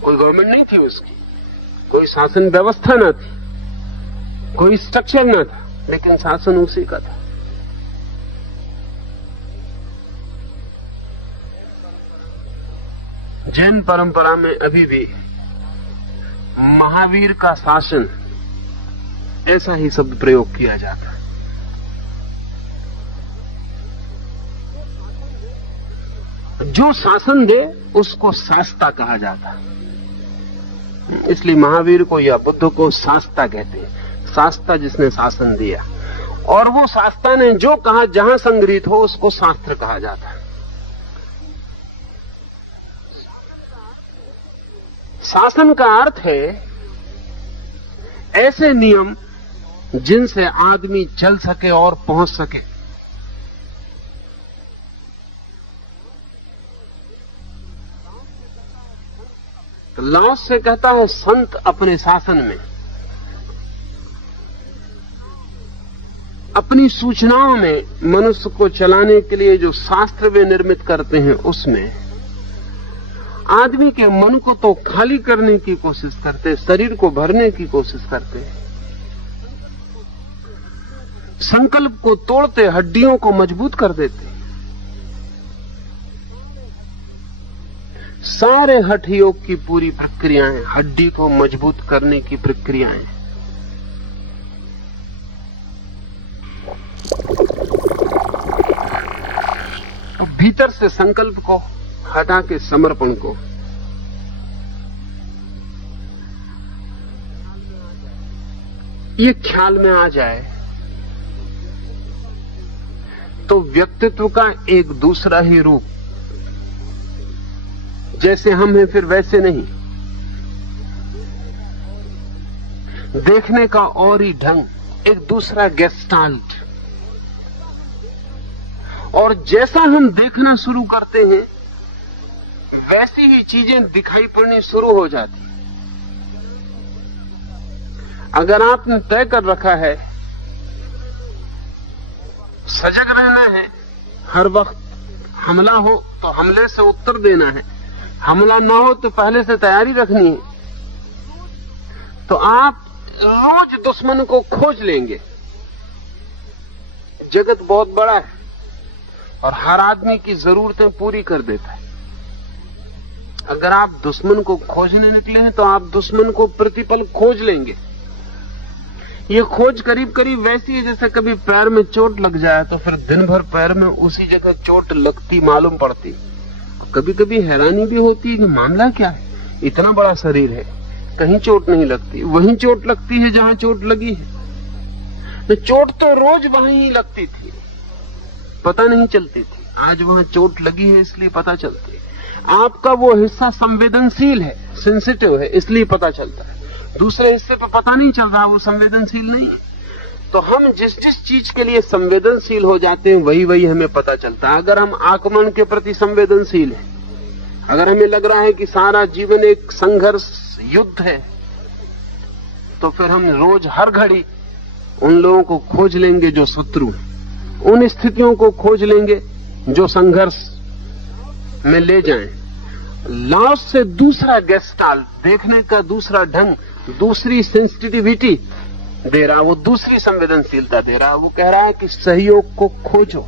कोई गवर्नमेंट नहीं थी उसकी, कोई शासन व्यवस्था न थी, कोई स्ट्रक्चर न था, लेकिन शासन उसी का था। जैन परंपरा में अभी भी महावीर का शासन, ऐसा ही शब्द प्रयोग किया जाता है। जो शासन दे उसको शास्ता कहा जाता है, इसलिए महावीर को या बुद्ध को शास्ता कहते हैं। शास्ता जिसने शासन दिया, और वो शास्ता ने जो कहा जहां संग्रहित हो उसको शास्त्र कहा जाता है। शासन का अर्थ है ऐसे नियम जिनसे आदमी चल सके और पहुंच सके। तो लाओस से कहता है संत अपने शासन में, अपनी सूचनाओं में, मनुष्य को चलाने के लिए जो शास्त्र वे निर्मित करते हैं उसमें आदमी के मन को तो खाली करने की कोशिश करते, शरीर को भरने की कोशिश करते, संकल्प को तोड़ते, हड्डियों को मजबूत कर देते। सारे हठ योग की पूरी प्रक्रियाएं हड्डी को मजबूत करने की प्रक्रियाएं। भीतर से संकल्प को हटा के समर्पण को, ये ख्याल में आ जाए तो व्यक्तित्व का एक दूसरा ही रूप, जैसे हम हैं फिर वैसे नहीं, देखने का और ही ढंग, एक दूसरा गेस्टाल्ट। और जैसा हम देखना शुरू करते हैं वैसी ही चीजें दिखाई पड़नी शुरू हो जाती। अगर आपने तय कर रखा है सजग रहना है, हर वक्त हमला हो तो हमले से उत्तर देना है, हमला ना हो तो पहले से तैयारी रखनी है, तो आप रोज दुश्मन को खोज लेंगे। जगत बहुत बड़ा है और हर आदमी की जरूरतें पूरी कर देता है। अगर आप दुश्मन को खोजने निकले हैं तो आप दुश्मन को प्रतिपल खोज लेंगे। ये खोज करीब करीब वैसी है जैसे कभी पैर में चोट लग जाए तो फिर दिन भर पैर में उसी जगह चोट लगती मालूम पड़ती। कभी कभी हैरानी भी होती है कि मामला क्या है, इतना बड़ा शरीर है कहीं चोट नहीं लगती, वहीं चोट लगती है जहां चोट लगी है। तो चोट तो रोज वहां ही लगती थी, पता नहीं चलती थी, आज वहां चोट लगी है इसलिए पता चलती है। आपका वो हिस्सा संवेदनशील है, सेंसिटिव है, इसलिए पता चलता है। दूसरे हिस्से पर पता नहीं चल रहा, वो संवेदनशील नहीं है। तो हम जिस जिस चीज के लिए संवेदनशील हो जाते हैं वही वही हमें पता चलता है। अगर हम आक्रमण के प्रति संवेदनशील हैं, अगर हमें लग रहा है कि सारा जीवन एक संघर्ष युद्ध है, तो फिर हम रोज हर घड़ी उन लोगों को खोज लेंगे जो शत्रु हैं, उन स्थितियों को खोज लेंगे जो संघर्ष में ले जाएं। लाओस से दूसरा गेस्टाल्ट, देखने का दूसरा ढंग, दूसरी सेंसिटिविटी दे रहा, वो दूसरी संवेदनशीलता दे रहा। वो कह रहा है कि सहयोग को खोजो,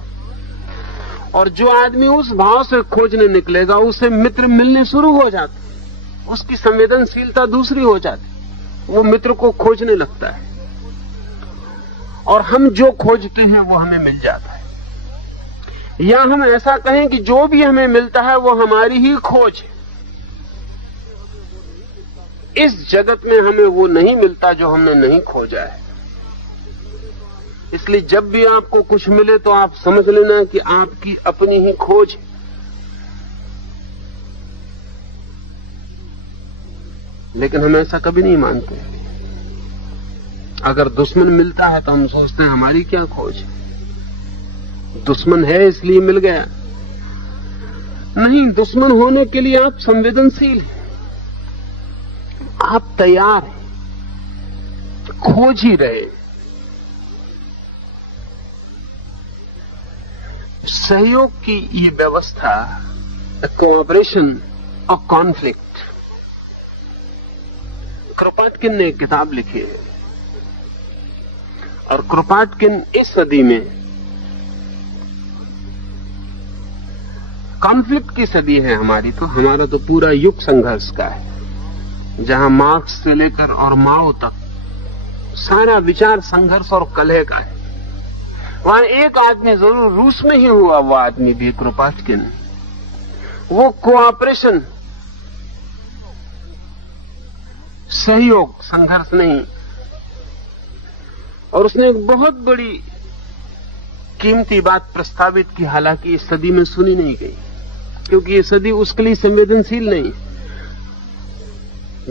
और जो आदमी उस भाव से खोजने निकलेगा उसे मित्र मिलने शुरू हो जाते, उसकी संवेदनशीलता दूसरी हो जाती, वो मित्र को खोजने लगता है, और हम जो खोजते हैं वो हमें मिल जाता है। या हम ऐसा कहें कि जो भी हमें मिलता है वो हमारी ही खोज है। इस जगत में हमें वो नहीं मिलता जो हमने नहीं खोजा है। इसलिए जब भी आपको कुछ मिले तो आप समझ लेना कि आपकी अपनी ही खोज है। लेकिन हम ऐसा कभी नहीं मानते। अगर दुश्मन मिलता है तो हम सोचते हैं हमारी क्या खोज है, दुश्मन है इसलिए मिल गया। नहीं, दुश्मन होने के लिए आप संवेदनशील हैं, आप तैयार हैं, खोज ही रहे। सहयोग की ये व्यवस्था, कोऑपरेशन और कॉन्फ्लिक्ट, क्रोपाटकिन ने एक किताब लिखी है, और क्रोपाटकिन इस सदी में कॉन्फ्लिक्ट की सदी है हमारी, तो हमारा तो पूरा युग संघर्ष का है। जहां मार्क्स से लेकर और माओ तक सारा विचार संघर्ष और कलह का है। वहां एक आदमी जरूर रूस में ही हुआ, वो आदमी भी क्रोपाटकिन, वो कोऑपरेशन, सहयोग, संघर्ष नहीं। और उसने एक बहुत बड़ी कीमती बात प्रस्तावित की, हालांकि इस सदी में सुनी नहीं गई, क्योंकि ये सदी उसके लिए संवेदनशील नहीं।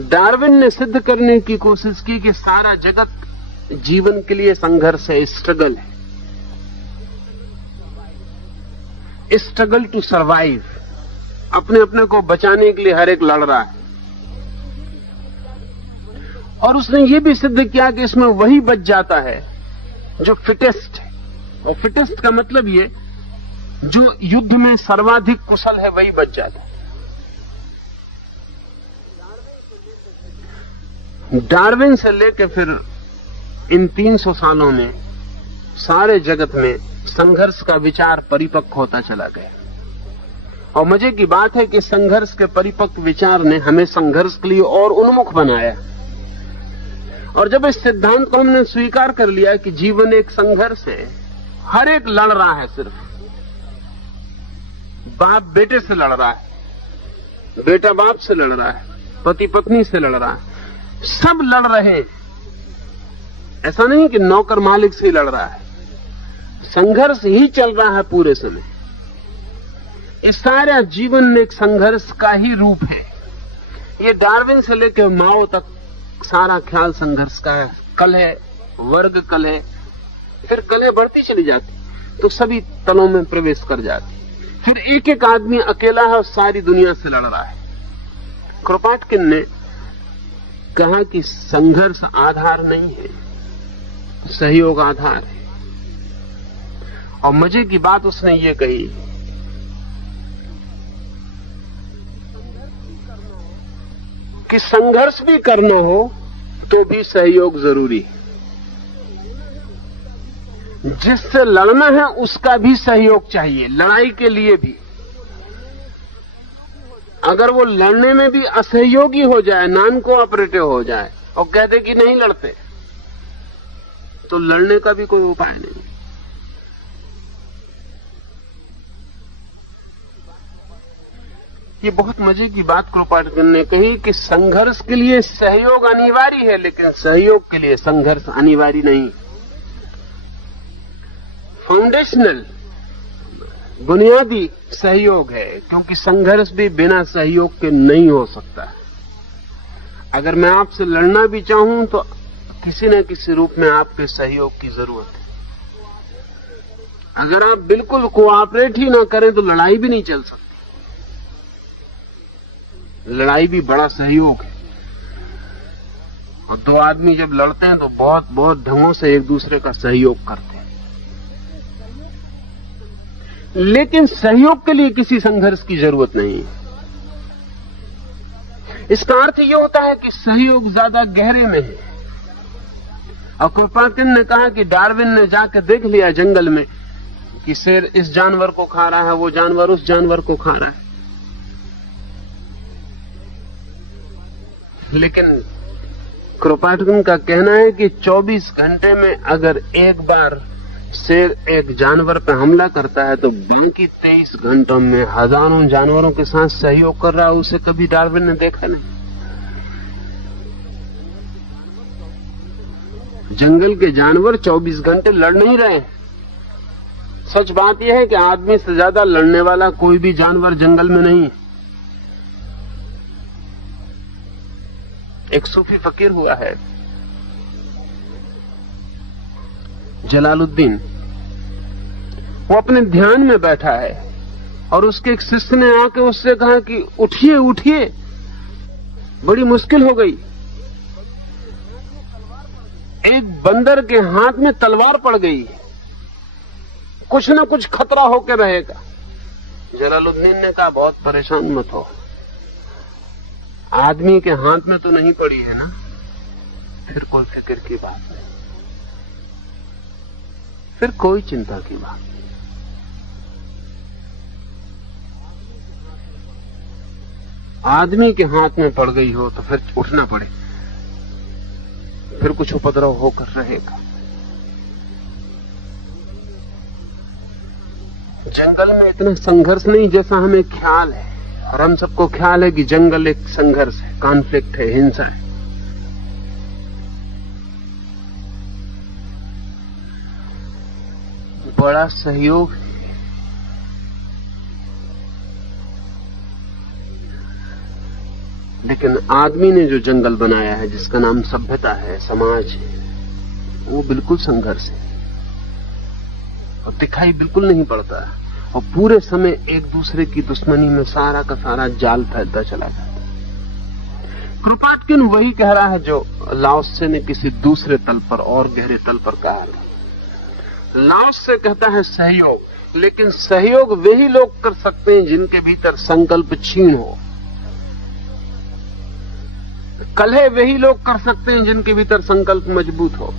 डार्विन ने सिद्ध करने की कोशिश की कि सारा जगत जीवन के लिए संघर्ष है, स्ट्रगल है, स्ट्रगल टू सर्वाइव। अपने अपने को बचाने के लिए हर एक लड़ रहा है। और उसने ये भी सिद्ध किया कि इसमें वही बच जाता है जो फिटेस्ट है। और फिटेस्ट का मतलब ये, जो युद्ध में सर्वाधिक कुशल है वही बच जाता है। डार्विन से लेकर फिर इन 300 सालों में सारे जगत में संघर्ष का विचार परिपक्व होता चला गया। और मजे की बात है कि संघर्ष के परिपक्व विचार ने हमें संघर्ष के लिए और उन्मुख बनाया। और जब इस सिद्धांत को हमने स्वीकार कर लिया कि जीवन एक संघर्ष है, हर एक लड़ रहा है, सिर्फ बाप बेटे से लड़ रहा है, बेटा बाप से लड़ रहा है, पति पत्नी से लड़ रहा है, सब लड़ रहे हैं। ऐसा नहीं कि नौकर मालिक से लड़ रहा है, संघर्ष ही चल रहा है पूरे समय। इस सारा जीवन एक संघर्ष का ही रूप है। ये डार्विन से लेकर माओ तक सारा ख्याल संघर्ष का है। कलह, वर्ग कलह, फिर कलह बढ़ती चली जाती तो सभी तलों में प्रवेश कर जाती। फिर एक एक आदमी अकेला है और सारी दुनिया से लड़ रहा है। क्रोपाटकिन ने कहा कि संघर्ष आधार नहीं है, सहयोग आधार है। और मजे की बात उसने ये कही कि संघर्ष भी करना हो तो भी सहयोग जरूरी है। जिससे लड़ना है उसका भी सहयोग चाहिए, लड़ाई के लिए भी। अगर वो लड़ने में भी असहयोगी हो जाए, नॉन कोऑपरेटिव हो जाए और कहते कि नहीं लड़ते, तो लड़ने का भी कोई उपाय नहीं। ये बहुत मजे की बात क्रोपाटकिन ने कही कि संघर्ष के लिए सहयोग अनिवार्य है, लेकिन सहयोग के लिए संघर्ष अनिवार्य नहीं। फाउंडेशनल, बुनियादी सहयोग है, क्योंकि संघर्ष भी बिना सहयोग के नहीं हो सकता। अगर मैं आपसे लड़ना भी चाहूं तो किसी न किसी रूप में आपके सहयोग की जरूरत है। अगर आप बिल्कुल कोऑपरेट ही ना करें तो लड़ाई भी नहीं चल सकती। लड़ाई भी बड़ा सहयोग है। और दो आदमी जब लड़ते हैं तो बहुत बहुत ढंगों से एक दूसरे का सहयोग करते हैं। लेकिन सहयोग के लिए किसी संघर्ष की जरूरत नहीं है। इसका अर्थ यह होता है कि सहयोग ज्यादा गहरे में है। और क्रोपाटकिन ने कहा कि डार्विन ने जाकर देख लिया जंगल में कि शेर इस जानवर को खा रहा है, वो जानवर उस जानवर को खा रहा है। लेकिन क्रोपाटकिन का कहना है कि 24 घंटे में अगर एक बार शेर एक जानवर पर हमला करता है तो बाकी 23 घंटों में हजारों जानवरों के साथ सहयोग कर रहा है। उसे कभी डार्विन ने देखा नहीं। जंगल के जानवर 24 घंटे लड़ नहीं रहे। सच बात यह है कि आदमी से ज्यादा लड़ने वाला कोई भी जानवर जंगल में नहीं। एक सूफी फकीर हुआ है जलालुद्दीन, वो अपने ध्यान में बैठा है और उसके एक शिष्य ने आके उससे कहा कि उठिए उठिए, बड़ी मुश्किल हो गई। एक बंदर के हाथ में तलवार पड़ गई, कुछ ना कुछ खतरा होकर रहेगा। जलालुद्दीन ने कहा बहुत परेशान मत हो, आदमी के हाथ में तो नहीं पड़ी है ना, फिर कोई फिक्र की बात नहीं, फिर कोई चिंता की बात नहीं। आदमी के हाथ में पड़ गई हो तो फिर उठना पड़े, फिर कुछ उपद्रव होकर रहेगा। जंगल में इतना संघर्ष नहीं जैसा हमें ख्याल है, और हम सबको ख्याल है कि जंगल एक संघर्ष है, कॉन्फ्लिक्ट है, हिंसा है। बड़ा सहयोग है। लेकिन आदमी ने जो जंगल बनाया है, जिसका नाम सभ्यता है, समाज है, वो बिल्कुल संघर्ष है और दिखाई बिल्कुल नहीं पड़ता है, और पूरे समय एक दूसरे की दुश्मनी में सारा का सारा जाल फैलता चला जाता है। कृपाटकिन वही कह रहा है जो लाओत्से ने किसी दूसरे तल पर और गहरे तल पर कहा था। लाओत्से कहता है सहयोग, लेकिन सहयोग वही लोग कर सकते हैं जिनके भीतर संकल्प क्षीण हो। कलह वही लोग कर सकते हैं जिनके भीतर संकल्प मजबूत हो।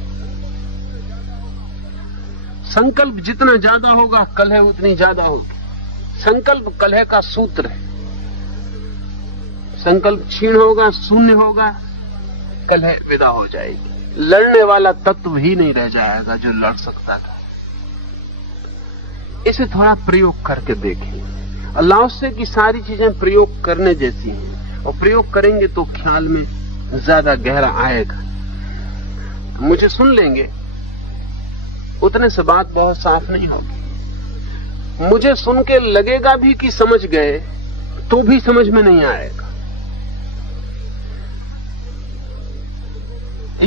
संकल्प जितना ज्यादा होगा, कलह उतनी ज्यादा होगी। संकल्प कलह का सूत्र है। संकल्प क्षीण होगा, शून्य होगा, कलह विदा हो जाएगी। लड़ने वाला तत्व ही नहीं रह जाएगा जो लड़ सकता था। इसे थोड़ा प्रयोग करके देखें। लाओत्से की सारी चीजें प्रयोग करने जैसी हैं, और प्रयोग करेंगे तो ख्याल में ज्यादा गहरा आएगा। मुझे सुन लेंगे, उतने से बात बहुत साफ नहीं होगी। मुझे सुन के लगेगा भी कि समझ गए, तो भी समझ में नहीं आएगा।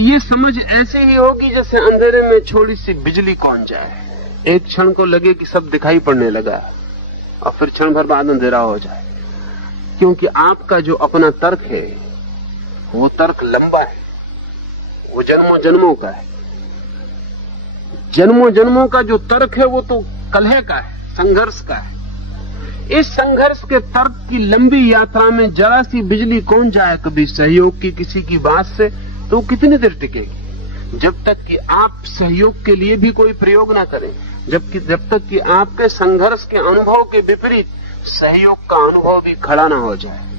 ये समझ ऐसे ही होगी जैसे अंधेरे में छोटी सी बिजली कौन जाए। एक क्षण को लगे कि सब दिखाई पड़ने लगा, और फिर क्षण भर बाद अंधेरा हो जाए। क्योंकि आपका जो अपना तर्क है, वो तर्क लंबा है, वो जन्मों जन्मों का है। जन्मों जन्मों का जो तर्क है वो तो कलह का है, संघर्ष का है। इस संघर्ष के तर्क की लंबी यात्रा में जरा सी बिजली कौन जाए कभी सहयोग की किसी की बात से, तो कितनी देर टिकेगी? जब तक कि आप सहयोग के लिए भी कोई प्रयोग ना करें, जब तक कि आपके संघर्ष के अनुभव के विपरीत सहयोग का अनुभव भी खड़ा ना हो जाए।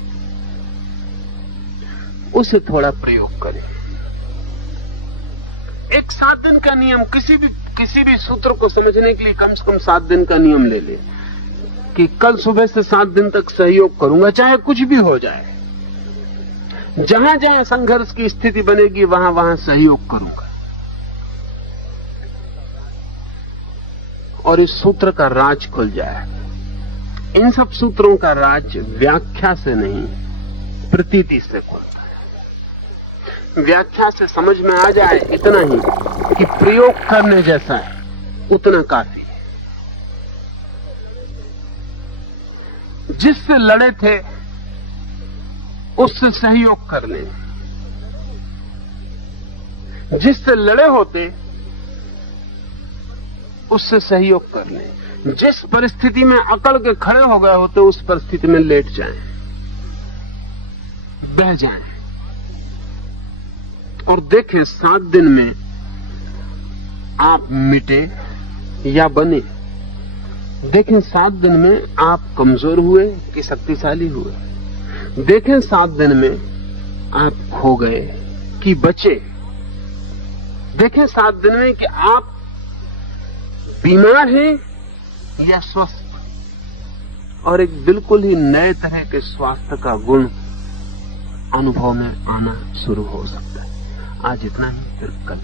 उसे थोड़ा प्रयोग करें। एक 7 दिन का नियम, किसी भी सूत्र को समझने के लिए कम से कम 7 दिन का नियम ले ले कि कल सुबह से 7 दिन तक सहयोग करूंगा, चाहे कुछ भी हो जाए। जहां जहां संघर्ष की स्थिति बनेगी वहां वहां सहयोग करूंगा। और इस सूत्र का राज खुल जाए। इन सब सूत्रों का राज व्याख्या से नहीं, प्रतीति से खुलता है। व्याख्या से समझ में आ जाए इतना ही कि प्रयोग करने जैसा है, उतना काफी है। जिससे लड़े थे उससे सहयोग कर लें। जिससे लड़े होते उससे सहयोग कर लें। जिस परिस्थिति में अकड़ के खड़े हो गए होते उस परिस्थिति में लेट जाएं, बह जाएं, और देखें 7 दिन में आप मिटे या बने। देखें 7 दिन में आप कमजोर हुए कि शक्तिशाली हुए। देखें 7 दिन में आप खो गए कि बचे। देखें 7 दिन में कि आप बीमार हैं या स्वस्थ। और एक बिल्कुल ही नए तरह के स्वास्थ्य का गुण अनुभव में आना शुरू हो सकता है। आज इतना ही, फिर कल।